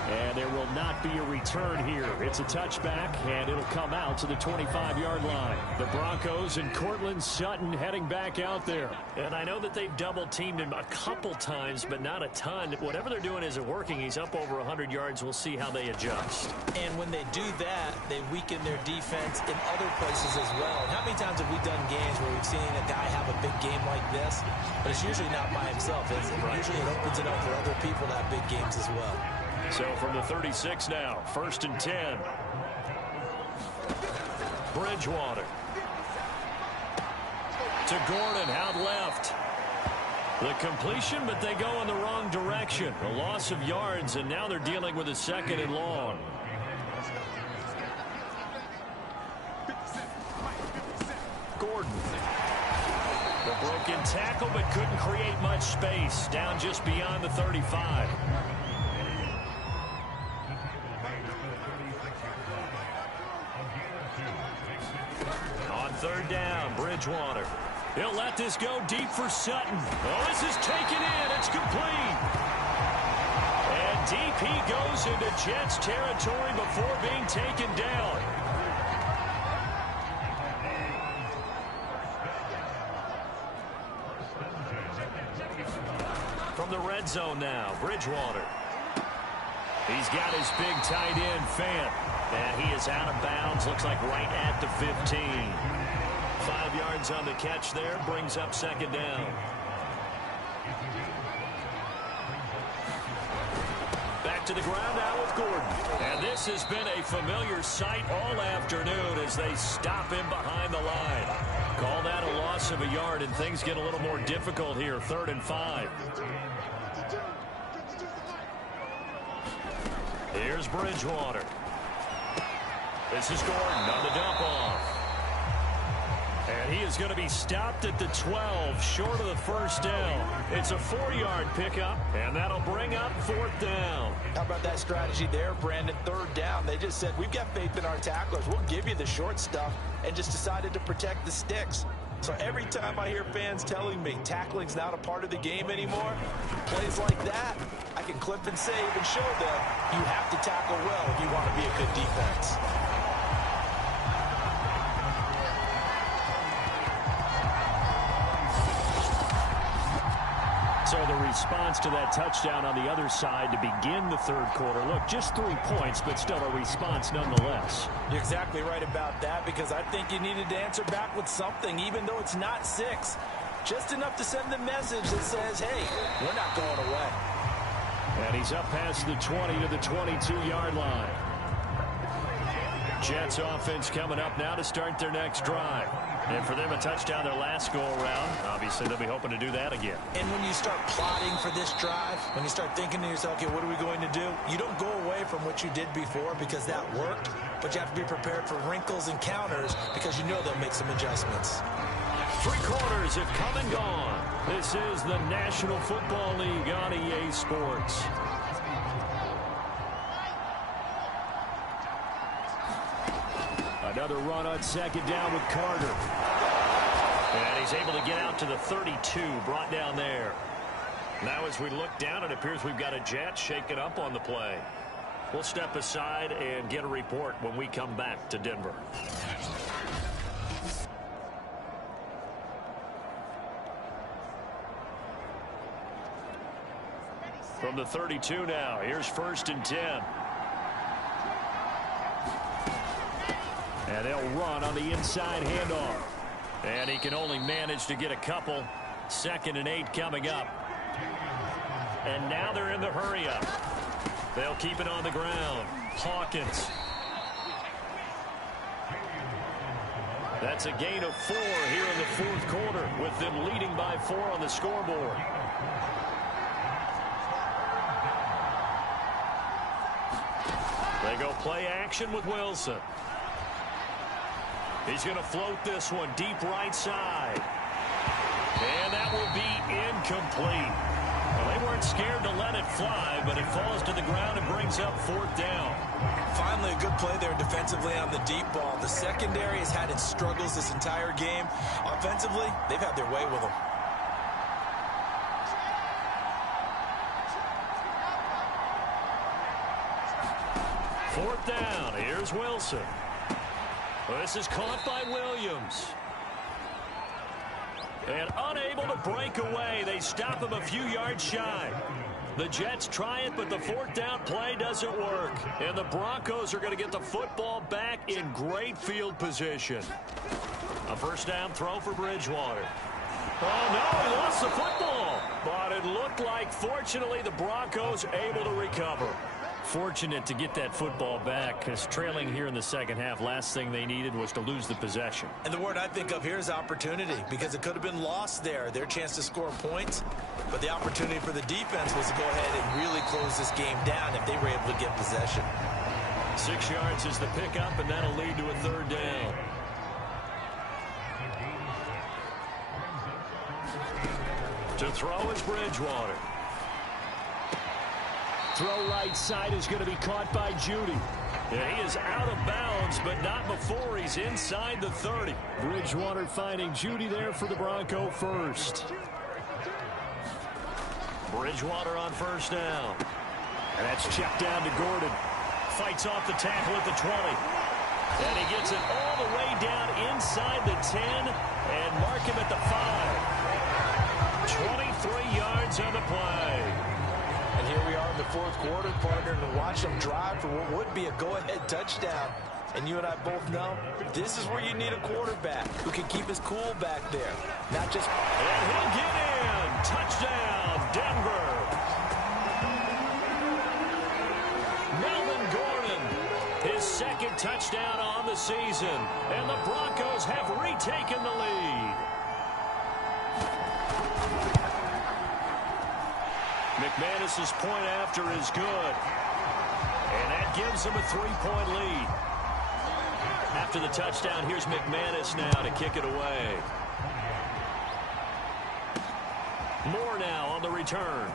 And there will not be a return here. It's a touchback, and it'll come out to the 25-yard line. The Broncos and Cortland Sutton heading back out there. And I know that they've double-teamed him a couple times, but not a ton. Whatever they're doing isn't working. He's up over 100 yards. We'll see how they adjust. And when they do that, they weaken their defense in other places as well. And how many times have we done games where we've seen a guy have a big game like this, but it's usually not by himself, is it? Right. Usually it opens it up for other people to have big games as well. So from the 36 now, 1st and 10. Bridgewater. To Gordon, out left. The completion, but they go in the wrong direction. A loss of yards, and now they're dealing with a 2nd and long. Gordon. The broken tackle, but couldn't create much space. Down just beyond the 35. On 3rd down, Bridgewater. He'll let this go deep for Sutton. Oh, this is taken in. It's complete. And DP goes into Jets territory before being taken down. From the red zone now, Bridgewater. He's got his big tight end, Fant. And he is out of bounds, looks like right at the 15. 5 yards on the catch there, brings up 2nd down. Back to the ground now with Gordon. And this has been a familiar sight all afternoon as they stop him behind the line. Call that a loss of a yard, and things get a little more difficult here, 3rd and 5. Here's Bridgewater. This is Gordon on the dump off. And he is going to be stopped at the 12, short of the 1st down. It's a 4-yard pickup, and that'll bring up 4th down. How about that strategy there, Brandon? 3rd down. They just said, we've got faith in our tacklers. We'll give you the short stuff, and just decided to protect the sticks. So every time I hear fans telling me tackling's not a part of the game anymore, plays like that, I can clip and save and show them you have to tackle well if you want to be a good defense. So the response to that touchdown on the other side to begin the 3rd quarter. Look, just 3 points, but still a response nonetheless. You're exactly right about that, because I think you needed to answer back with something, even though it's not 6. Just enough to send the message that says, hey, we're not going away. And he's up past the 20 to the 22-yard line. Jets offense coming up now to start their next drive. And for them, a touchdown their last go-around. Obviously, they'll be hoping to do that again. And when you start plotting for this drive, when you start thinking to yourself, okay, what are we going to do? You don't go away from what you did before because that worked, but you have to be prepared for wrinkles and counters because you know they'll make some adjustments. 3 quarters have come and gone. This is the National Football League on EA Sports. Another run on 2nd down with Carter. And he's able to get out to the 32, brought down there. Now as we look down, it appears we've got a Jet shaking up on the play. We'll step aside and get a report when we come back to Denver. From the 32 now, here's 1st and 10. And they'll run on the inside handoff. And he can only manage to get a couple. 2nd and 8 coming up. And now they're in the hurry up. They'll keep it on the ground. Hawkins. That's a gain of 4 here in the 4th quarter, with them leading by 4 on the scoreboard. They go play action with Wilson. He's going to float this one deep right side. And that will be incomplete. Well, they weren't scared to let it fly, but it falls to the ground and brings up 4th down. Finally, a good play there defensively on the deep ball. The secondary has had its struggles this entire game. Offensively, they've had their way with them. Fourth down. Here's Wilson. Well, this is caught by Williams. And unable to break away. They stop him a few yards shy. The Jets try it, but the 4th down play doesn't work. And the Broncos are going to get the football back in great field position. A 1st down throw for Bridgewater. Oh, no, he lost the football. But it looked like, fortunately, the Broncos able to recover. Fortunate to get that football back, because trailing here in the 2nd half, last thing they needed was to lose the possession. And the word I think of here is opportunity, because it could have been lost there, their chance to score points. But the opportunity for the defense was to go ahead and really close this game down if they were able to get possession. 6 yards is the pickup, and that'll lead to a 3rd down. To throw is Bridgewater. Throw right side is going to be caught by Judy. Yeah, he is out of bounds, but not before he's inside the 30. Bridgewater finding Judy there for the Bronco first. Bridgewater on 1st down. And that's checked down to Gordon. Fights off the tackle at the 20. And he gets it all the way down inside the 10 and mark him at the 5. 23 yards on the play. And here we are in the 4th quarter, partner, to watch them drive for what would be a go-ahead touchdown. And you and I both know this is where you need a quarterback who can keep his cool back there. Not just... And he'll get in. Touchdown, Denver. Melvin Gordon, his 2nd touchdown on the season. And the Broncos have retaken the lead. McManus's point after is good. And that gives him a 3-point lead. After the touchdown, here's McManus now to kick it away. Moore now on the return.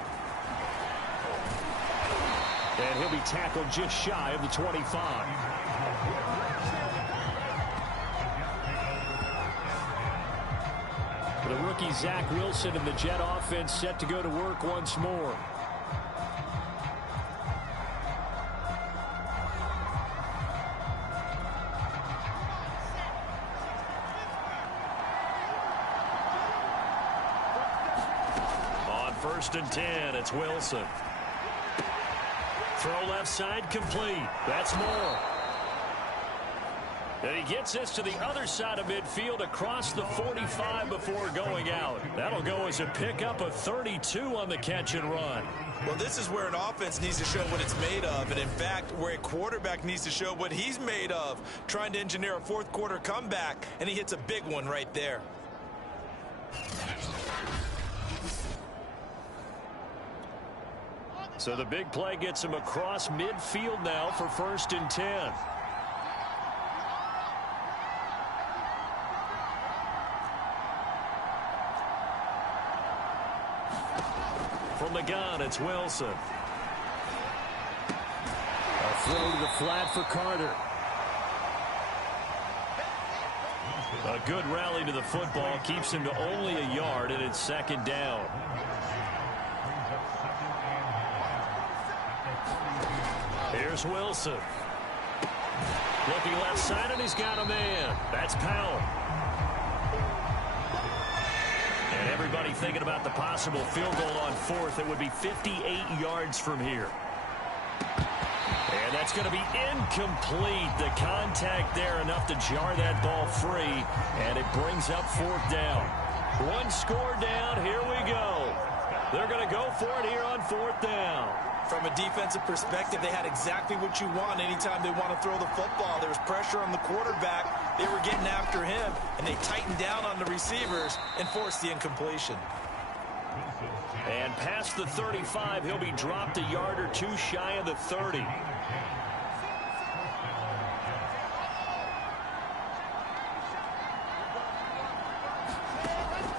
And he'll be tackled just shy of the 25. The rookie Zach Wilson and the Jet offense set to go to work once more. On 1st and 10, it's Wilson. Throw left side complete. That's Moore. And he gets this to the other side of midfield across the 45 before going out. That'll go as a pickup of 32 on the catch and run. Well, this is where an offense needs to show what it's made of. And, in fact, where a quarterback needs to show what he's made of. Trying to engineer a 4th quarter comeback. And he hits a big one right there. So the big play gets him across midfield now for 1st and 10. From the gun, it's Wilson. A throw to the flat for Carter. A good rally to the football keeps him to only a yard, and it's 2nd down. Here's Wilson. Looking left side, and he's got a man. That's Powell. And every everybody thinking about the possible field goal on fourth. It would be 58 yards from here. And that's going to be incomplete. The contact there enough to jar that ball free, and it brings up fourth down. One score down. Here we go. They're going to go for it here on fourth down. From a defensive perspective, they had exactly what you want anytime they want to throw the football. There was pressure on the quarterback. They were getting after him, and they tightened down on the receivers and forced the incompletion. And past the 35, he'll be dropped a yard or two shy of the 30.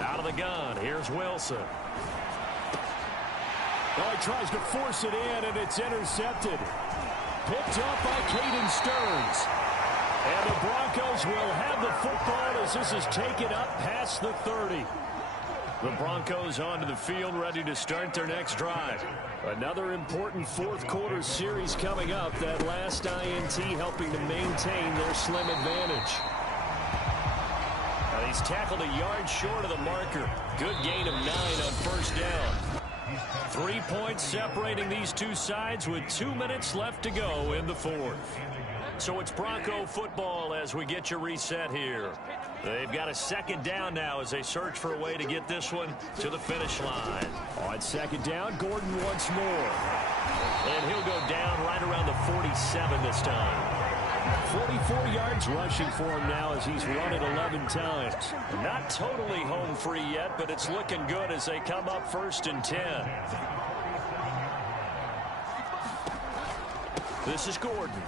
Out of the gun, here's Wilson. Oh, he tries to force it in, and it's intercepted. Picked up by Caden Stearns. And the Broncos will have the football as this is taken up past the 30. The Broncos onto the field, ready to start their next drive. Another important fourth quarter series coming up. That last INT helping to maintain their slim advantage. Now he's tackled a yard short of the marker. Good gain of 9 on first down. 3 points separating these two sides with 2 minutes left to go in the fourth. So it's Bronco football as we get your reset here. They've got a second down now as they search for a way to get this one to the finish line. On second down, Gordon once more. And he'll go down right around the 47 this time. 44 yards rushing for him now as he's run it 11 times. Not totally home free yet, but it's looking good as they come up 1st and 10. This is Gordon.